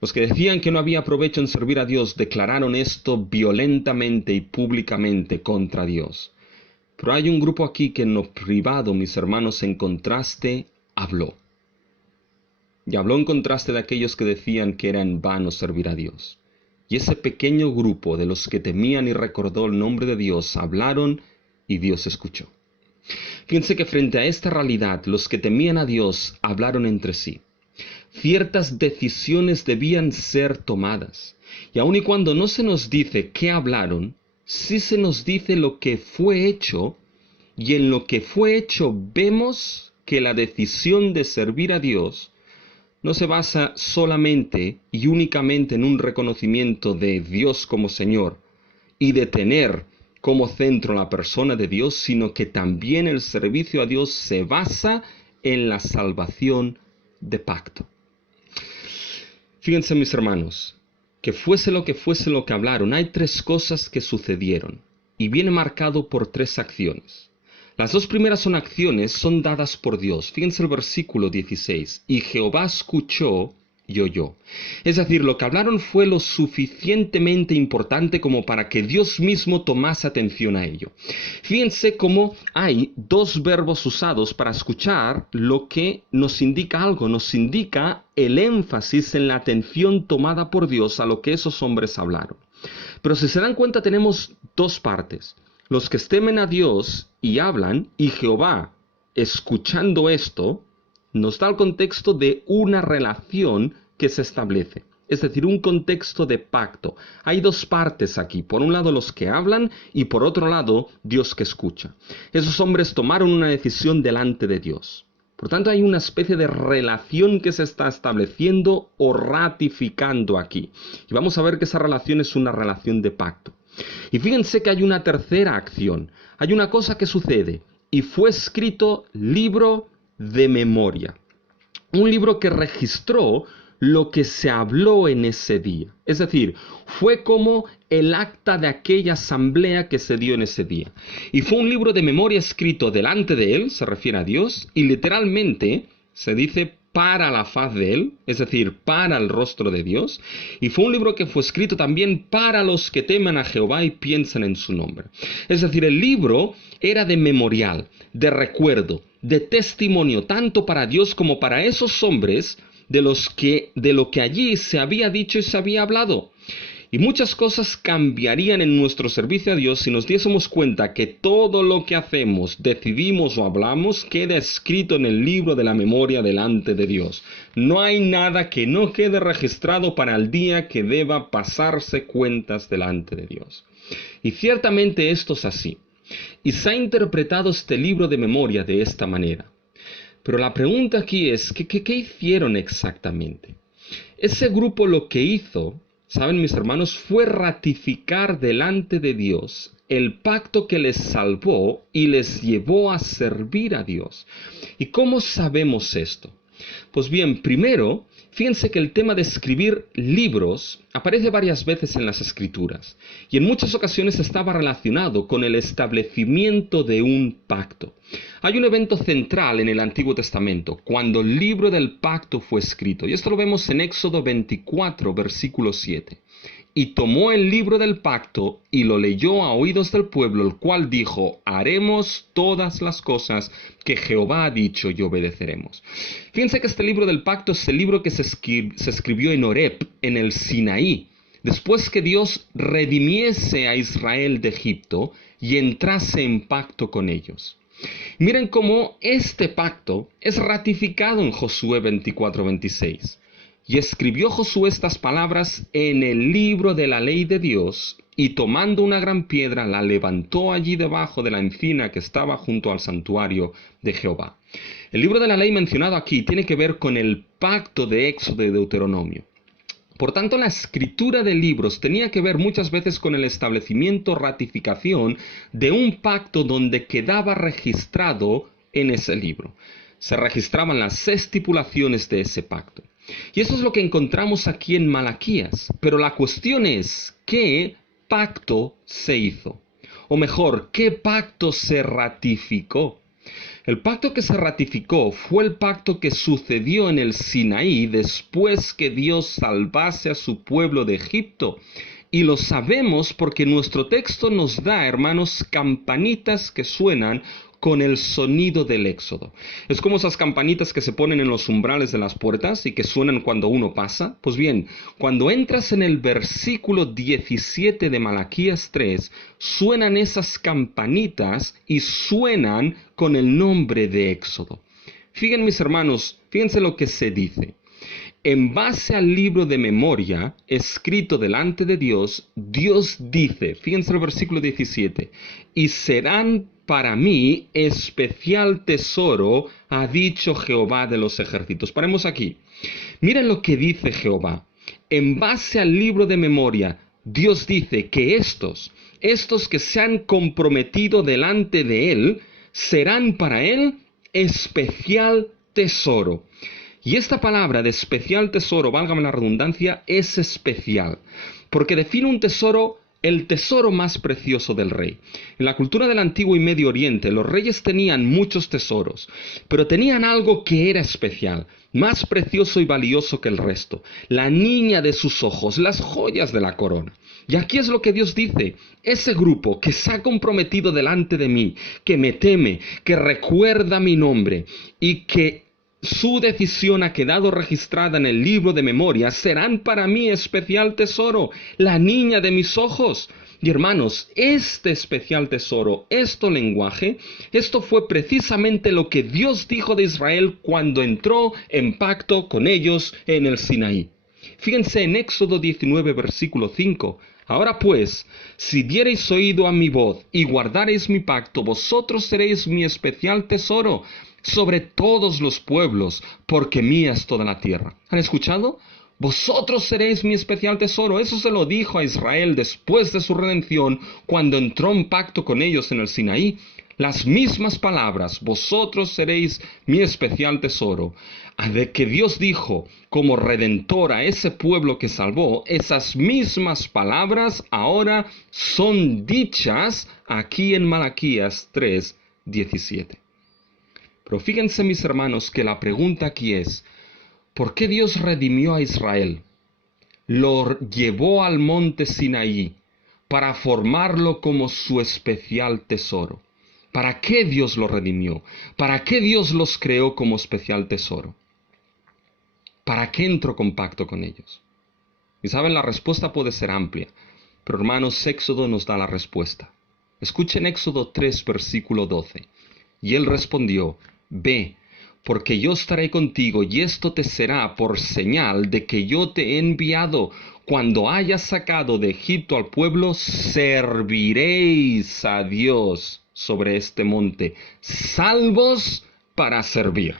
Los que decían que no había provecho en servir a Dios declararon esto violentamente y públicamente contra Dios. Pero hay un grupo aquí que en lo privado, mis hermanos, en contraste, habló. Y habló en contraste de aquellos que decían que era en vano servir a Dios. Y ese pequeño grupo de los que temían y recordó el nombre de Dios hablaron y Dios escuchó. Fíjense que frente a esta realidad, los que temían a Dios hablaron entre sí. Ciertas decisiones debían ser tomadas. Y aun y cuando no se nos dice qué hablaron, sí se nos dice lo que fue hecho, y en lo que fue hecho vemos que la decisión de servir a Dios no se basa solamente y únicamente en un reconocimiento de Dios como Señor y de tener como centro la persona de Dios, sino que también el servicio a Dios se basa en la salvación de pacto. Fíjense, mis hermanos, que fuese lo que hablaron, hay tres cosas que sucedieron y viene marcado por tres acciones. Las dos primeras son dadas por Dios. Fíjense el versículo 16. Y Jehová escuchó y oyó. Es decir, lo que hablaron fue lo suficientemente importante como para que Dios mismo tomase atención a ello. Fíjense cómo hay dos verbos usados para escuchar lo que nos indica algo. Nos indica el énfasis en la atención tomada por Dios a lo que esos hombres hablaron. Pero si se dan cuenta tenemos dos partes. Los que temen a Dios y hablan, y Jehová, escuchando esto, nos da el contexto de una relación que se establece. Es decir, un contexto de pacto. Hay dos partes aquí. Por un lado los que hablan y por otro lado Dios que escucha. Esos hombres tomaron una decisión delante de Dios. Por tanto, hay una especie de relación que se está estableciendo o ratificando aquí. Y vamos a ver que esa relación es una relación de pacto. Y fíjense que hay una tercera acción. Hay una cosa que sucede. Y fue escrito libro de memoria. Un libro que registró lo que se habló en ese día. Es decir, fue como el acta de aquella asamblea que se dio en ese día. Y fue un libro de memoria escrito delante de él, se refiere a Dios, y literalmente se dice para la faz de él, es decir, para el rostro de Dios. Y fue un libro que fue escrito también para los que teman a Jehová y piensan en su nombre. Es decir, el libro era de memorial, de recuerdo, de testimonio, tanto para Dios como para esos hombres de lo que allí se había dicho y se había hablado. Y muchas cosas cambiarían en nuestro servicio a Dios si nos diésemos cuenta que todo lo que hacemos, decidimos o hablamos queda escrito en el libro de la memoria delante de Dios. No hay nada que no quede registrado para el día que deba pasarse cuentas delante de Dios. Y ciertamente esto es así. Y se ha interpretado este libro de memoria de esta manera. Pero la pregunta aquí es, ¿qué hicieron exactamente? Ese grupo lo que hizo, ¿saben, mis hermanos? Fue ratificar delante de Dios el pacto que les salvó y les llevó a servir a Dios. ¿Y cómo sabemos esto? Pues bien, primero, fíjense que el tema de escribir libros aparece varias veces en las Escrituras y en muchas ocasiones estaba relacionado con el establecimiento de un pacto. Hay un evento central en el Antiguo Testamento, cuando el libro del pacto fue escrito, y esto lo vemos en Éxodo 24, versículo 7. Y tomó el libro del pacto y lo leyó a oídos del pueblo, el cual dijo, haremos todas las cosas que Jehová ha dicho y obedeceremos. Fíjense que este libro del pacto es el libro que se escribió en Horeb, en el Sinaí, después que Dios redimiese a Israel de Egipto y entrase en pacto con ellos. Miren cómo este pacto es ratificado en Josué 24:26. Y escribió Josué estas palabras en el libro de la ley de Dios, y tomando una gran piedra la levantó allí debajo de la encina que estaba junto al santuario de Jehová. El libro de la ley mencionado aquí tiene que ver con el pacto de Éxodo y Deuteronomio. Por tanto, la escritura de libros tenía que ver muchas veces con el establecimiento, ratificación de un pacto donde quedaba registrado en ese libro. Se registraban las estipulaciones de ese pacto. Y eso es lo que encontramos aquí en Malaquías. Pero la cuestión es, ¿qué pacto se hizo? O mejor, ¿qué pacto se ratificó? El pacto que se ratificó fue el pacto que sucedió en el Sinaí después que Dios salvase a su pueblo de Egipto. Y lo sabemos porque nuestro texto nos da, hermanos, campanitas que suenan con el sonido del éxodo. Es como esas campanitas que se ponen en los umbrales de las puertas y que suenan cuando uno pasa. Pues bien, cuando entras en el versículo 17 de Malaquías 3, suenan esas campanitas y suenan con el nombre de éxodo. Fíjense, mis hermanos, fíjense lo que se dice. En base al libro de memoria escrito delante de Dios, Dios dice, fíjense el versículo 17, y serán para mí especial tesoro, ha dicho Jehová de los ejércitos. Paremos aquí. Miren lo que dice Jehová. En base al libro de memoria, Dios dice que estos que se han comprometido delante de Él, serán para Él especial tesoro. Y esta palabra de especial tesoro, válgame la redundancia, es especial, porque define un tesoro, el tesoro más precioso del rey. En la cultura del Antiguo y Medio Oriente, los reyes tenían muchos tesoros, pero tenían algo que era especial, más precioso y valioso que el resto, la niña de sus ojos, las joyas de la corona. Y aquí es lo que Dios dice, ese grupo que se ha comprometido delante de mí, que me teme, que recuerda mi nombre y que su decisión ha quedado registrada en el libro de memoria, serán para mí especial tesoro, la niña de mis ojos. Y hermanos, este especial tesoro, este lenguaje, esto fue precisamente lo que Dios dijo de Israel cuando entró en pacto con ellos en el Sinaí. Fíjense en Éxodo 19, versículo 5. Ahora pues, si diereis oído a mi voz y guardareis mi pacto, vosotros seréis mi especial tesoro sobre todos los pueblos, porque mía es toda la tierra. ¿Han escuchado? Vosotros seréis mi especial tesoro. Eso se lo dijo a Israel después de su redención, cuando entró en pacto con ellos en el Sinaí. Las mismas palabras, vosotros seréis mi especial tesoro, de que Dios dijo como redentor a ese pueblo que salvó, esas mismas palabras ahora son dichas aquí en Malaquías 3, 17. Pero fíjense, mis hermanos, que la pregunta aquí es, ¿por qué Dios redimió a Israel? Lo llevó al monte Sinaí para formarlo como su especial tesoro. ¿Para qué Dios lo redimió? ¿Para qué Dios los creó como especial tesoro? ¿Para qué entró en pacto con ellos? Y saben, la respuesta puede ser amplia, pero hermanos, Éxodo nos da la respuesta. Escuchen Éxodo 3, versículo 12. Y él respondió, ve, porque yo estaré contigo, y esto te será por señal de que yo te he enviado. Cuando hayas sacado de Egipto al pueblo, serviréis a Dios sobre este monte, salvos para servir.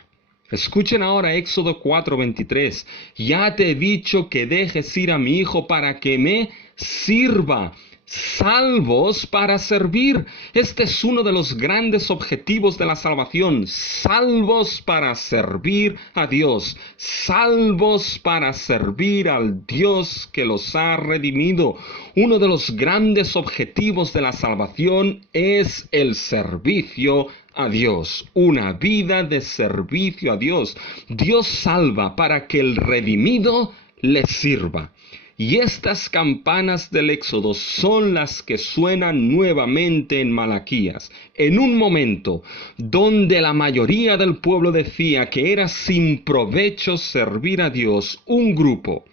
Escuchen ahora Éxodo 4:23. Ya te he dicho que dejes ir a mi hijo para que me sirva. Salvos para servir. Este es uno de los grandes objetivos de la salvación. Salvos para servir a Dios. Salvos para servir al Dios que los ha redimido. Uno de los grandes objetivos de la salvación es el servicio a Dios. Una vida de servicio a Dios. Dios salva para que el redimido le sirva. Y estas campanas del Éxodo son las que suenan nuevamente en Malaquías, en un momento donde la mayoría del pueblo decía que era sin provecho servir a Dios. Un grupo,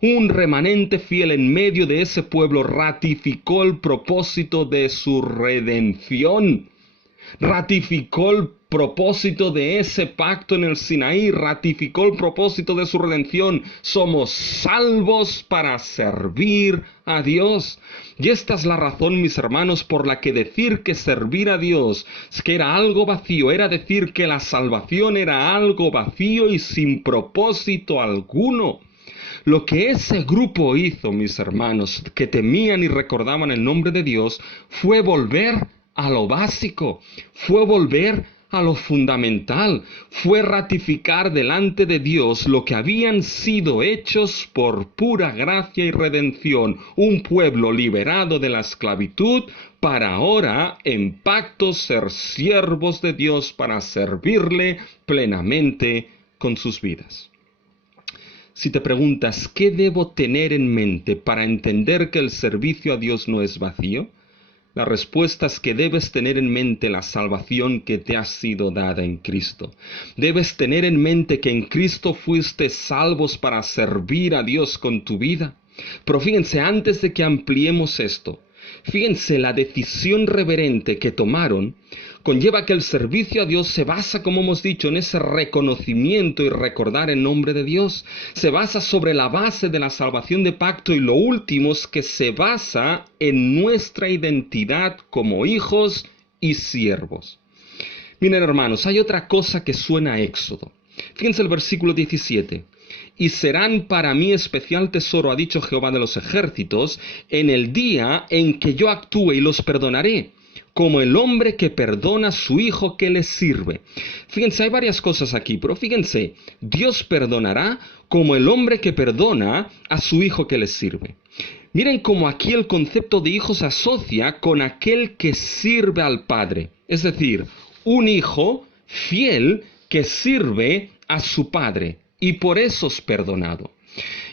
un remanente fiel en medio de ese pueblo ratificó el propósito de su redención. Ratificó el propósito de ese pacto en el Sinaí, ratificó el propósito de su redención. Somos salvos para servir a Dios. Y esta es la razón, mis hermanos, por la que decir que servir a Dios es que era algo vacío, era decir que la salvación era algo vacío y sin propósito alguno. Lo que ese grupo hizo, mis hermanos, que temían y recordaban el nombre de Dios, fue volver a lo básico, fue volver a lo fundamental, fue ratificar delante de Dios lo que habían sido hechos por pura gracia y redención, un pueblo liberado de la esclavitud, para ahora en pacto ser siervos de Dios para servirle plenamente con sus vidas. Si te preguntas, ¿qué debo tener en mente para entender que el servicio a Dios no es vacío? La respuesta es que debes tener en mente la salvación que te ha sido dada en Cristo. Debes tener en mente que en Cristo fuiste salvos para servir a Dios con tu vida. Pero fíjense, antes de que ampliemos esto, fíjense, la decisión reverente que tomaron conlleva que el servicio a Dios se basa, como hemos dicho, en ese reconocimiento y recordar el nombre de Dios. Se basa sobre la base de la salvación de pacto y lo último es que se basa en nuestra identidad como hijos y siervos. Miren, hermanos, hay otra cosa que suena a Éxodo. Fíjense el versículo 17. Y serán para mí especial tesoro, ha dicho Jehová de los ejércitos, en el día en que yo actúe y los perdonaré, como el hombre que perdona a su hijo que le sirve. Fíjense, hay varias cosas aquí, pero fíjense, Dios perdonará como el hombre que perdona a su hijo que le sirve. Miren cómo aquí el concepto de hijo se asocia con aquel que sirve al padre. Es decir, un hijo fiel que sirve a su padre. Y por eso es perdonado.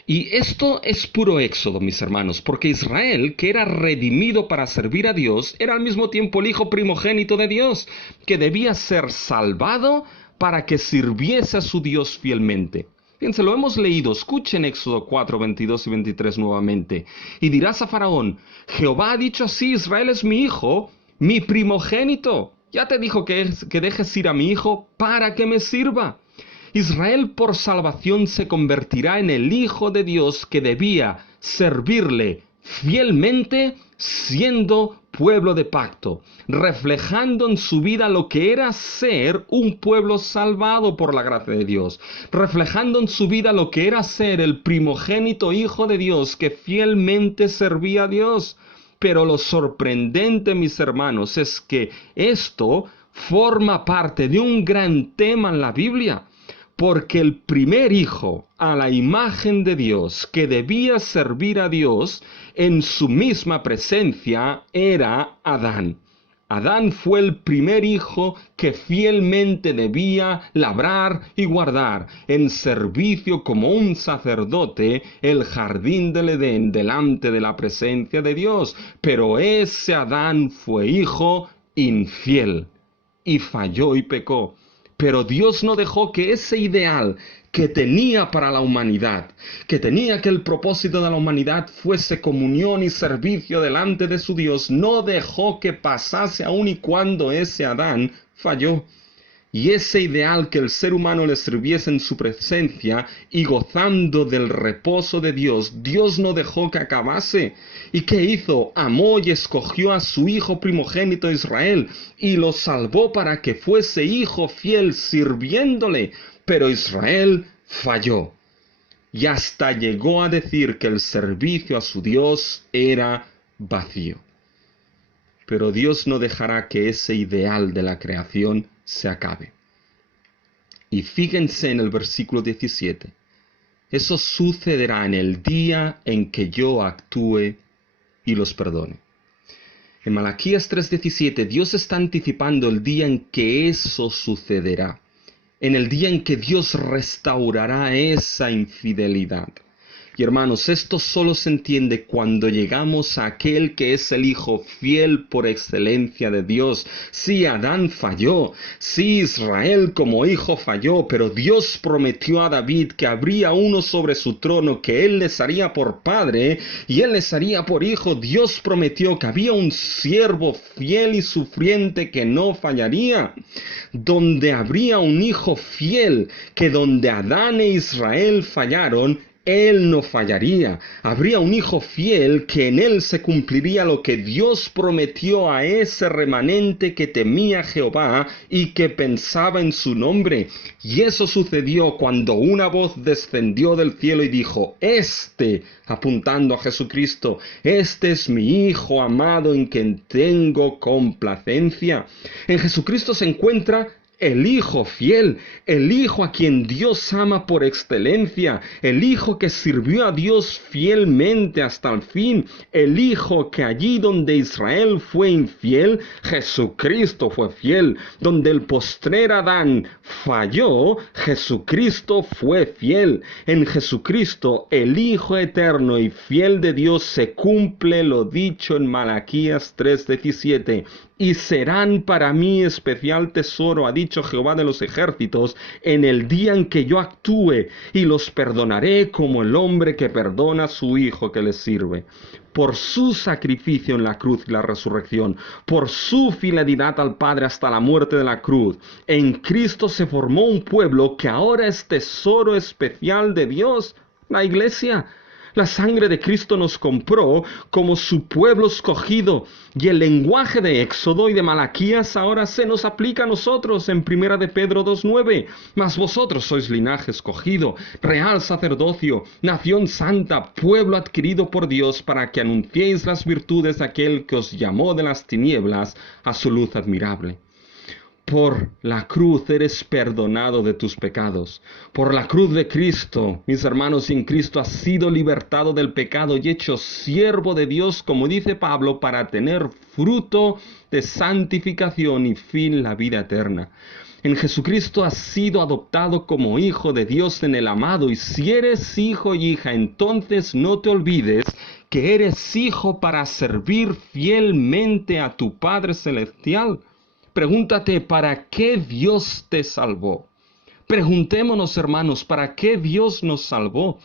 Y esto es puro Éxodo, mis hermanos, porque Israel, que era redimido para servir a Dios, era al mismo tiempo el hijo primogénito de Dios, que debía ser salvado para que sirviese a su Dios fielmente. Fíjense, lo hemos leído, escuchen Éxodo 4, 22 y 23 nuevamente. Y dirás a Faraón, Jehová ha dicho así, Israel es mi hijo, mi primogénito. Ya te dijo que dejes ir a mi hijo para que me sirva. Israel por salvación se convertirá en el Hijo de Dios que debía servirle fielmente siendo pueblo de pacto, reflejando en su vida lo que era ser un pueblo salvado por la gracia de Dios, reflejando en su vida lo que era ser el primogénito Hijo de Dios que fielmente servía a Dios. Pero lo sorprendente, mis hermanos, es que esto forma parte de un gran tema en la Biblia. Porque el primer hijo a la imagen de Dios que debía servir a Dios en su misma presencia era Adán. Adán fue el primer hijo que fielmente debía labrar y guardar en servicio como un sacerdote el jardín del Edén delante de la presencia de Dios. Pero ese Adán fue hijo infiel y falló y pecó. Pero Dios no dejó que ese ideal que tenía para la humanidad, que tenía que el propósito de la humanidad fuese comunión y servicio delante de su Dios, no dejó que pasase aun y cuando ese Adán falló. Y ese ideal que el ser humano le sirviese en su presencia y gozando del reposo de Dios, Dios no dejó que acabase. ¿Y qué hizo? Amó y escogió a su hijo primogénito Israel y lo salvó para que fuese hijo fiel sirviéndole. Pero Israel falló y hasta llegó a decir que el servicio a su Dios era vacío. Pero Dios no dejará que ese ideal de la creación se acabe. Y fíjense en el versículo 17. Eso sucederá en el día en que yo actúe y los perdone. En Malaquías 3:17, Dios está anticipando el día en que eso sucederá. En el día en que Dios restaurará esa infidelidad. Y hermanos, esto solo se entiende cuando llegamos a aquel que es el Hijo fiel por excelencia de Dios. Sí, Adán falló, sí, Israel como hijo falló, pero Dios prometió a David que habría uno sobre su trono que él les haría por padre y él les haría por hijo. Dios prometió que había un siervo fiel y sufriente que no fallaría, donde habría un hijo fiel, que donde Adán e Israel fallaron, él no fallaría. Habría un hijo fiel que en él se cumpliría lo que Dios prometió a ese remanente que temía a Jehová y que pensaba en su nombre. Y eso sucedió cuando una voz descendió del cielo y dijo, apuntando a Jesucristo, este es mi Hijo amado en quien tengo complacencia. En Jesucristo se encuentra el Hijo fiel, el Hijo a quien Dios ama por excelencia, el Hijo que sirvió a Dios fielmente hasta el fin, el Hijo que allí donde Israel fue infiel, Jesucristo fue fiel, donde el postrer Adán falló, Jesucristo fue fiel. En Jesucristo, el Hijo eterno y fiel de Dios, se cumple lo dicho en Malaquías 3:17. Y serán para mí especial tesoro, ha dicho Jehová de los ejércitos, en el día en que yo actúe, y los perdonaré como el hombre que perdona a su hijo que le sirve. Por su sacrificio en la cruz y la resurrección, por su fidelidad al Padre hasta la muerte de la cruz, en Cristo se formó un pueblo que ahora es tesoro especial de Dios, la Iglesia. La sangre de Cristo nos compró como su pueblo escogido, y el lenguaje de Éxodo y de Malaquías ahora se nos aplica a nosotros en 1 de Pedro 2:9. Mas vosotros sois linaje escogido, real sacerdocio, nación santa, pueblo adquirido por Dios, para que anunciéis las virtudes de aquel que os llamó de las tinieblas a su luz admirable. Por la cruz eres perdonado de tus pecados. Por la cruz de Cristo, mis hermanos, en Cristo has sido libertado del pecado y hecho siervo de Dios, como dice Pablo, para tener fruto de santificación y fin la vida eterna. En Jesucristo has sido adoptado como hijo de Dios en el amado, y si eres hijo y hija, entonces no te olvides que eres hijo para servir fielmente a tu Padre Celestial. Pregúntate, ¿para qué Dios te salvó? Preguntémonos, hermanos, ¿para qué Dios nos salvó?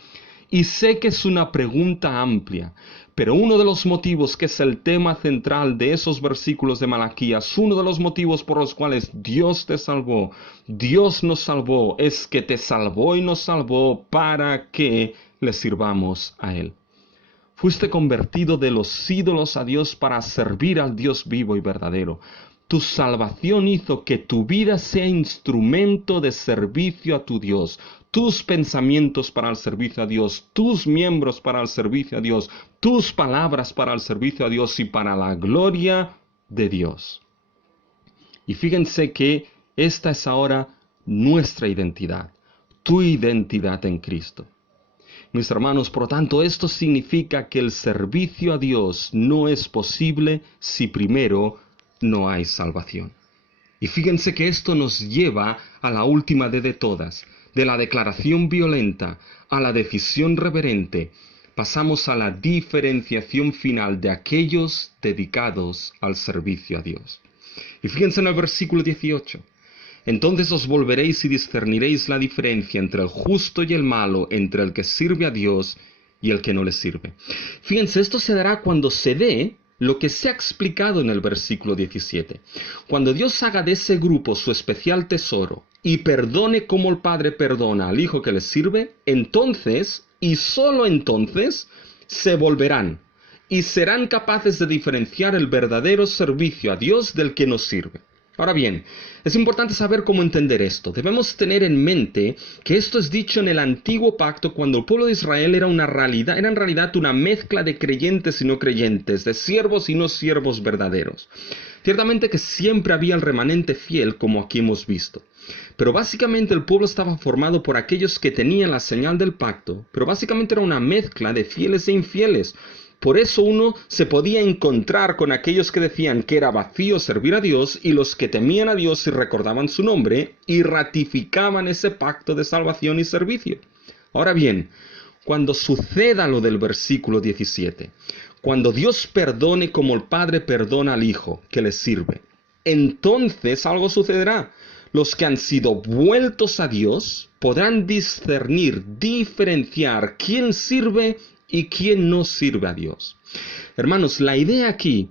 Y sé que es una pregunta amplia, pero uno de los motivos que es el tema central de esos versículos de Malaquías, uno de los motivos por los cuales Dios te salvó, Dios nos salvó, es que te salvó y nos salvó para que le sirvamos a Él. Fuiste convertido de los ídolos a Dios para servir al Dios vivo y verdadero. Tu salvación hizo que tu vida sea instrumento de servicio a tu Dios, tus pensamientos para el servicio a Dios, tus miembros para el servicio a Dios, tus palabras para el servicio a Dios y para la gloria de Dios. Y fíjense que esta es ahora nuestra identidad, tu identidad en Cristo. Mis hermanos, por lo tanto, esto significa que el servicio a Dios no es posible si primero no hay salvación. Y fíjense que esto nos lleva a la última de todas, de la declaración violenta a la decisión reverente. Pasamos a la diferenciación final de aquellos dedicados al servicio a Dios. Y fíjense en el versículo 18. Entonces os volveréis y discerniréis la diferencia entre el justo y el malo, entre el que sirve a Dios y el que no le sirve. Fíjense, esto se dará cuando se dé lo que se ha explicado en el versículo 17. Cuando Dios haga de ese grupo su especial tesoro y perdone como el Padre perdona al Hijo que le sirve, entonces, y solo entonces, se volverán y serán capaces de diferenciar el verdadero servicio a Dios del que nos sirve. Ahora bien, es importante saber cómo entender esto. Debemos tener en mente que esto es dicho en el antiguo pacto, cuando el pueblo de Israel era en realidad una mezcla de creyentes y no creyentes, de siervos y no siervos verdaderos. Ciertamente que siempre había el remanente fiel, como aquí hemos visto. Pero básicamente el pueblo estaba formado por aquellos que tenían la señal del pacto, pero básicamente era una mezcla de fieles e infieles. Por eso uno se podía encontrar con aquellos que decían que era vacío servir a Dios y los que temían a Dios y recordaban su nombre y ratificaban ese pacto de salvación y servicio. Ahora bien, cuando suceda lo del versículo 17, cuando Dios perdone como el Padre perdona al Hijo que le sirve, entonces algo sucederá. Los que han sido vueltos a Dios podrán discernir, diferenciar quién sirve y quién no sirve a Dios. Hermanos, la idea aquí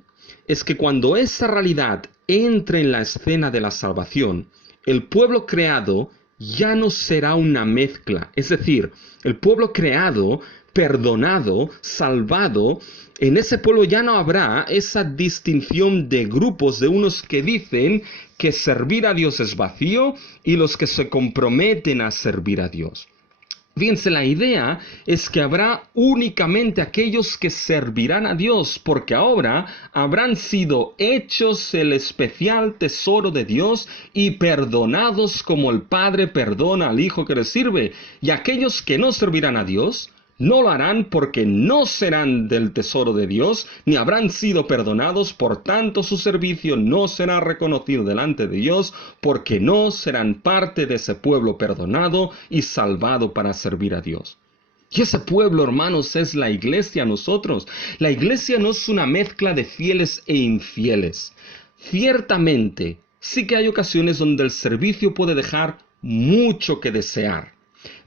es que cuando esa realidad entre en la escena de la salvación, el pueblo creado ya no será una mezcla. Es decir, el pueblo creado, perdonado, salvado, en ese pueblo ya no habrá esa distinción de grupos de unos que dicen que servir a Dios es vacío y los que se comprometen a servir a Dios. Fíjense, la idea es que habrá únicamente aquellos que servirán a Dios, porque ahora habrán sido hechos el especial tesoro de Dios y perdonados como el Padre perdona al Hijo que le sirve. Y aquellos que no servirán a Dios, no lo harán porque no serán del tesoro de Dios, ni habrán sido perdonados, por tanto su servicio no será reconocido delante de Dios, porque no serán parte de ese pueblo perdonado y salvado para servir a Dios. Y ese pueblo, hermanos, es la iglesia, nosotros. La iglesia no es una mezcla de fieles e infieles. Ciertamente, sí que hay ocasiones donde el servicio puede dejar mucho que desear.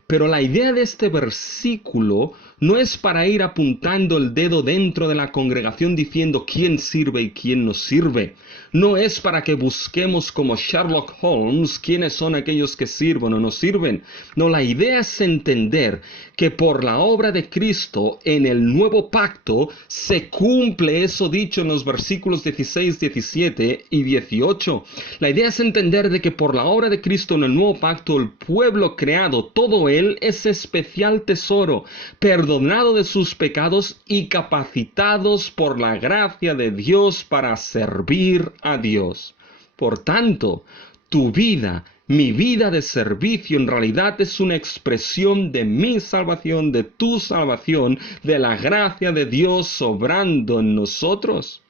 Pero la idea de este versículo no es para ir apuntando el dedo dentro de la congregación diciendo quién sirve y quién no sirve. No es para que busquemos como Sherlock Holmes quiénes son aquellos que sirven o no sirven. No, la idea es entender que por la obra de Cristo en el nuevo pacto se cumple eso dicho en los versículos 16, 17 y 18. La idea es entender de que por la obra de Cristo en el nuevo pacto el pueblo creado, todo él es especial tesoro, perdonado de sus pecados y capacitados por la gracia de Dios para servir a Dios. Por tanto, tu vida, mi vida de servicio en realidad es una expresión de mi salvación, de tu salvación, de la gracia de Dios obrando en nosotros.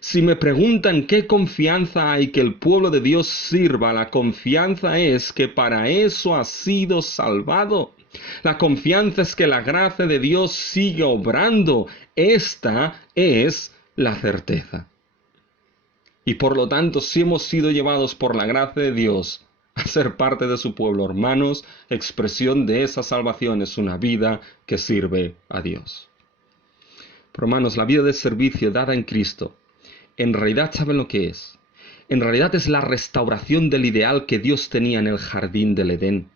Si me preguntan qué confianza hay que el pueblo de Dios sirva, la confianza es que para eso ha sido salvado. La confianza es que la gracia de Dios sigue obrando. Esta es la certeza. Y por lo tanto, si hemos sido llevados por la gracia de Dios a ser parte de su pueblo, hermanos, expresión de esa salvación es una vida que sirve a Dios. Pero hermanos, la vida de servicio dada en Cristo, en realidad, ¿saben lo que es? En realidad es la restauración del ideal que Dios tenía en el jardín del Edén.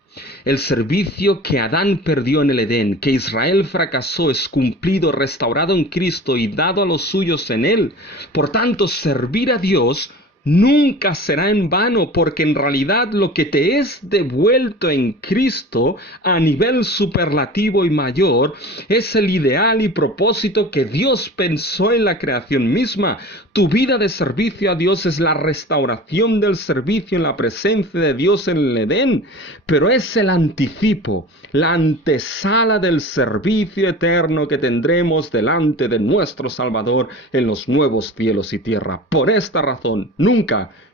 El servicio que Adán perdió en el Edén, que Israel fracasó, es cumplido, restaurado en Cristo y dado a los suyos en él. Por tanto, servir a Dios nunca será en vano, porque en realidad lo que te es devuelto en Cristo a nivel superlativo y mayor es el ideal y propósito que Dios pensó en la creación misma. Tu vida de servicio a Dios es la restauración del servicio en la presencia de Dios en el Edén, pero es el anticipo, la antesala del servicio eterno que tendremos delante de nuestro Salvador en los nuevos cielos y tierra. Por esta razón,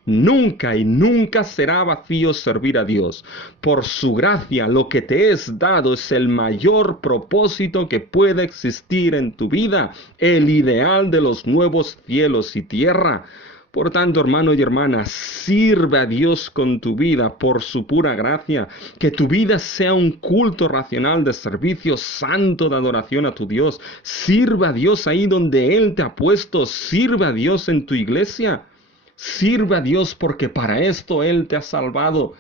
nunca y nunca será vacío servir a Dios. Por su gracia, lo que te es dado es el mayor propósito que puede existir en tu vida, el ideal de los nuevos cielos y tierra. Por tanto, hermano y hermana, sirve a Dios con tu vida por su pura gracia. Que tu vida sea un culto racional de servicio santo de adoración a tu Dios. Sirve a Dios ahí donde Él te ha puesto. Sirve a Dios en tu iglesia. Sirve a Dios porque para esto Él te ha salvado.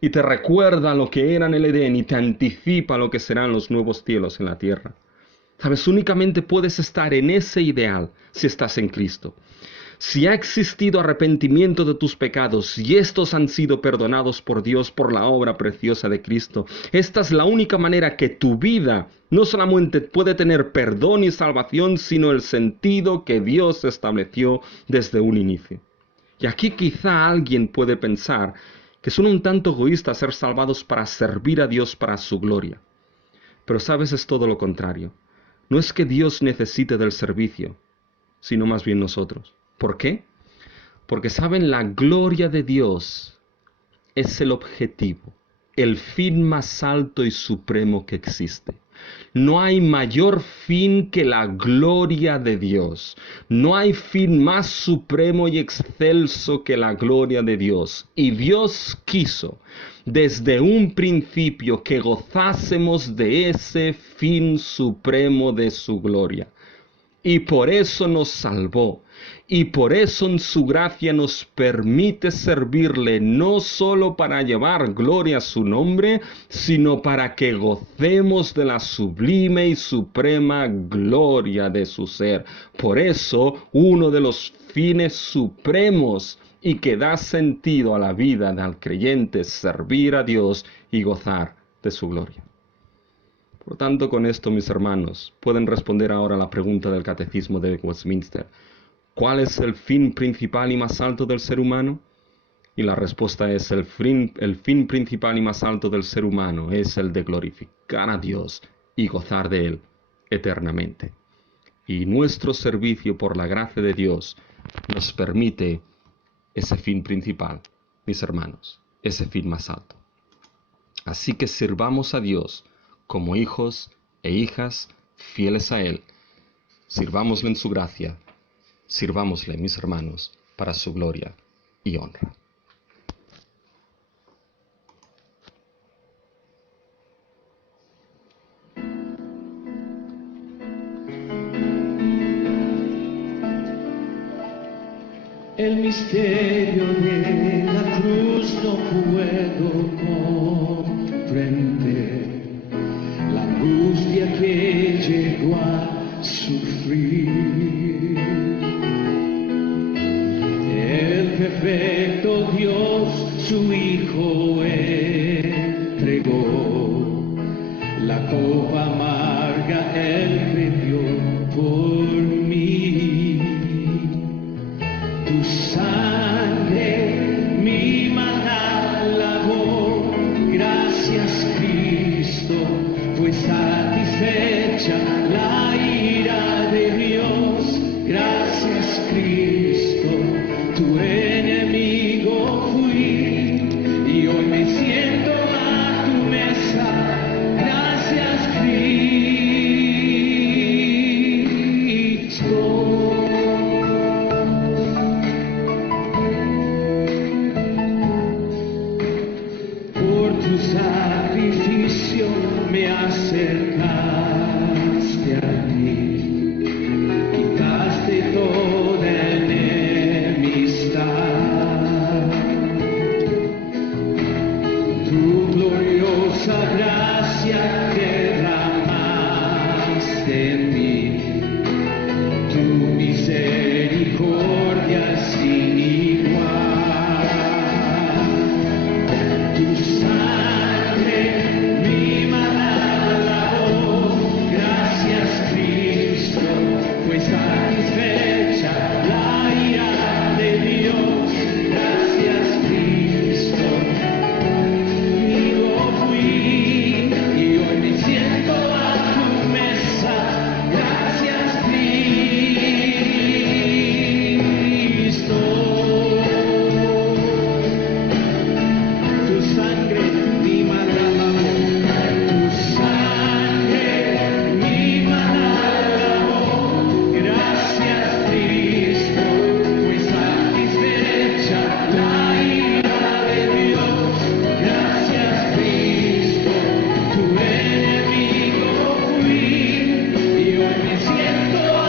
Y te recuerda lo que era en el Edén y te anticipa lo que serán los nuevos cielos en la tierra. Sabes, únicamente puedes estar en ese ideal si estás en Cristo. Si ha existido arrepentimiento de tus pecados y estos han sido perdonados por Dios por la obra preciosa de Cristo, esta es la única manera que tu vida no solamente puede tener perdón y salvación, sino el sentido que Dios estableció desde un inicio. Y aquí quizá alguien puede pensar que son un tanto egoístas ser salvados para servir a Dios para su gloria. Pero sabes, es todo lo contrario. No es que Dios necesite del servicio, sino más bien nosotros. ¿Por qué? Porque saben, la gloria de Dios es el objetivo, el fin más alto y supremo que existe. No hay mayor fin que la gloria de Dios. No hay fin más supremo y excelso que la gloria de Dios. Y Dios quiso desde un principio que gozásemos de ese fin supremo de su gloria. Y por eso nos salvó. Y por eso en su gracia nos permite servirle, no solo para llevar gloria a su nombre, sino para que gocemos de la sublime y suprema gloria de su ser. Por eso, uno de los fines supremos y que da sentido a la vida del creyente es servir a Dios y gozar de su gloria. Por tanto, con esto, mis hermanos, pueden responder ahora a la pregunta del Catecismo de Westminster. ¿Cuál es el fin principal y más alto del ser humano? Y la respuesta es: el fin principal y más alto del ser humano es el de glorificar a Dios y gozar de Él eternamente. Y nuestro servicio por la gracia de Dios nos permite ese fin principal, mis hermanos, ese fin más alto. Así que sirvamos a Dios como hijos e hijas fieles a Él. Sirvámosle en su gracia, sirvámosle, mis hermanos, para su gloria y honra. El misterio de la cruz no puedo comprender, la angustia que llegó a sufrir. El perfecto Dios su Hijo entregó, la copa amarga Él bebió por mí. Tu sangre mi maldad lavó, gracias Cristo, fue satisfecha la ira de Dios, gracias Cristo, tu enemigo fui y hoy me siento a tu mesa, gracias Cristo. Tu sacrificio me acercaste a ti, quitaste toda enemistad. Tu gloriosa gracia derramaste en mí, tu misericordia sin igual. Tu sangre mi maldad lavó, gracias Cristo, fue satisfecha la ira de Dios, gracias Cristo, conmigo fui y hoy me siento a tu mesa, gracias Cristo. Tu sangre mi maldad lavó, tu sangre mi maldad lavó, gracias Cristo, fue satisfecha la ira de Dios, gracias Cristo, tu enemigo fui y hoy me siento a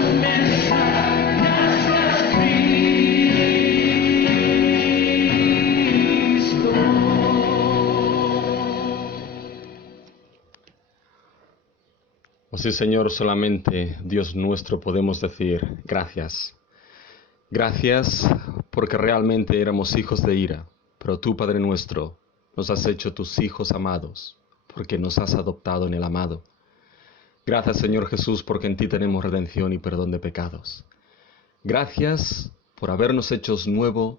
tu mesa, gracias Cristo. Así, Señor, solamente Dios nuestro podemos decir gracias. Gracias porque realmente éramos hijos de ira, pero tú, Padre nuestro, nos has hecho tus hijos amados, porque nos has adoptado en el amado. Gracias, Señor Jesús, porque en ti tenemos redención y perdón de pecados. Gracias por habernos hecho nuevo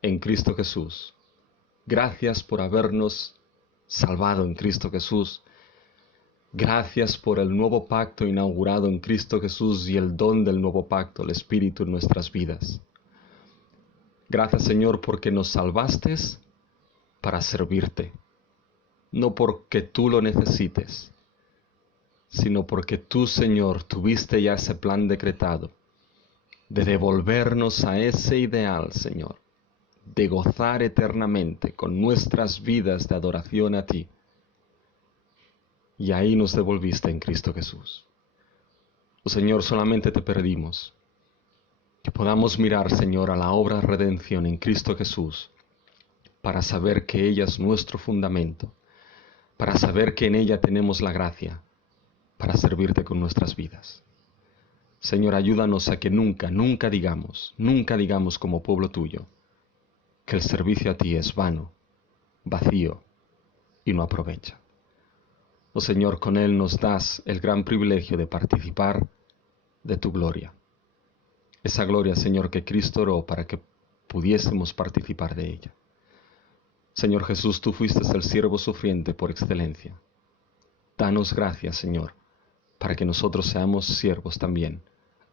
en Cristo Jesús. Gracias por habernos salvado en Cristo Jesús. Gracias por el nuevo pacto inaugurado en Cristo Jesús y el don del nuevo pacto, el Espíritu en nuestras vidas. Gracias, Señor, porque nos salvaste para servirte, no porque tú lo necesites, sino porque tú, Señor, tuviste ya ese plan decretado de devolvernos a ese ideal, Señor, de gozar eternamente con nuestras vidas de adoración a ti. Y ahí nos devolviste en Cristo Jesús. Oh Señor, solamente te pedimos que podamos mirar, Señor, a la obra de redención en Cristo Jesús, para saber que ella es nuestro fundamento, para saber que en ella tenemos la gracia, para servirte con nuestras vidas. Señor, ayúdanos a que nunca digamos como pueblo tuyo, que el servicio a ti es vano, vacío y no aprovecha. Oh Señor, con él nos das el gran privilegio de participar de tu gloria. Esa gloria, Señor, que Cristo oró para que pudiésemos participar de ella. Señor Jesús, tú fuiste el siervo sufriente por excelencia. Danos gracias, Señor, para que nosotros seamos siervos también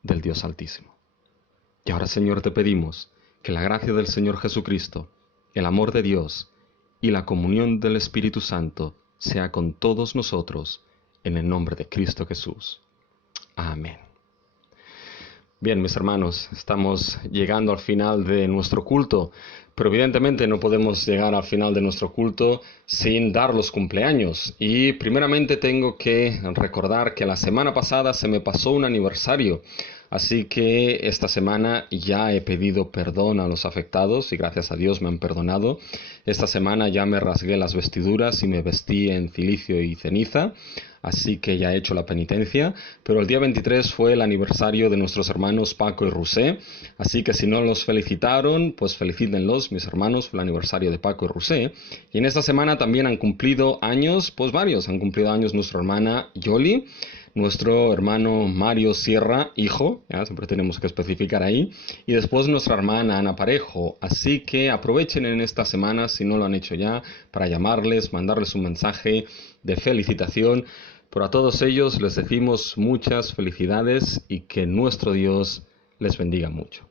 del Dios Altísimo. Y ahora, Señor, te pedimos que la gracia del Señor Jesucristo, el amor de Dios y la comunión del Espíritu Santo sea con todos nosotros, en el nombre de Cristo Jesús. Amén. Bien, mis hermanos, estamos llegando al final de nuestro culto, pero evidentemente no podemos llegar al final de nuestro culto sin dar los cumpleaños. Y primeramente tengo que recordar que la semana pasada se me pasó un aniversario, así que esta semana ya he pedido perdón a los afectados y gracias a Dios me han perdonado. Esta semana ya me rasgué las vestiduras y me vestí en cilicio y ceniza. Así que ya he hecho la penitencia, pero el día 23 fue el aniversario de nuestros hermanos Paco y Rusé, así que si no los felicitaron, pues felicítenlos, mis hermanos, fue el aniversario de Paco y Rusé. Y en esta semana también han cumplido años, pues varios, han cumplido años nuestra hermana Yoli, nuestro hermano Mario Sierra, hijo, ya siempre tenemos que especificar ahí, y después nuestra hermana Ana Parejo, así que aprovechen en esta semana, si no lo han hecho ya, para llamarles, mandarles un mensaje de felicitación. Pero a todos ellos les decimos muchas felicidades y que nuestro Dios les bendiga mucho.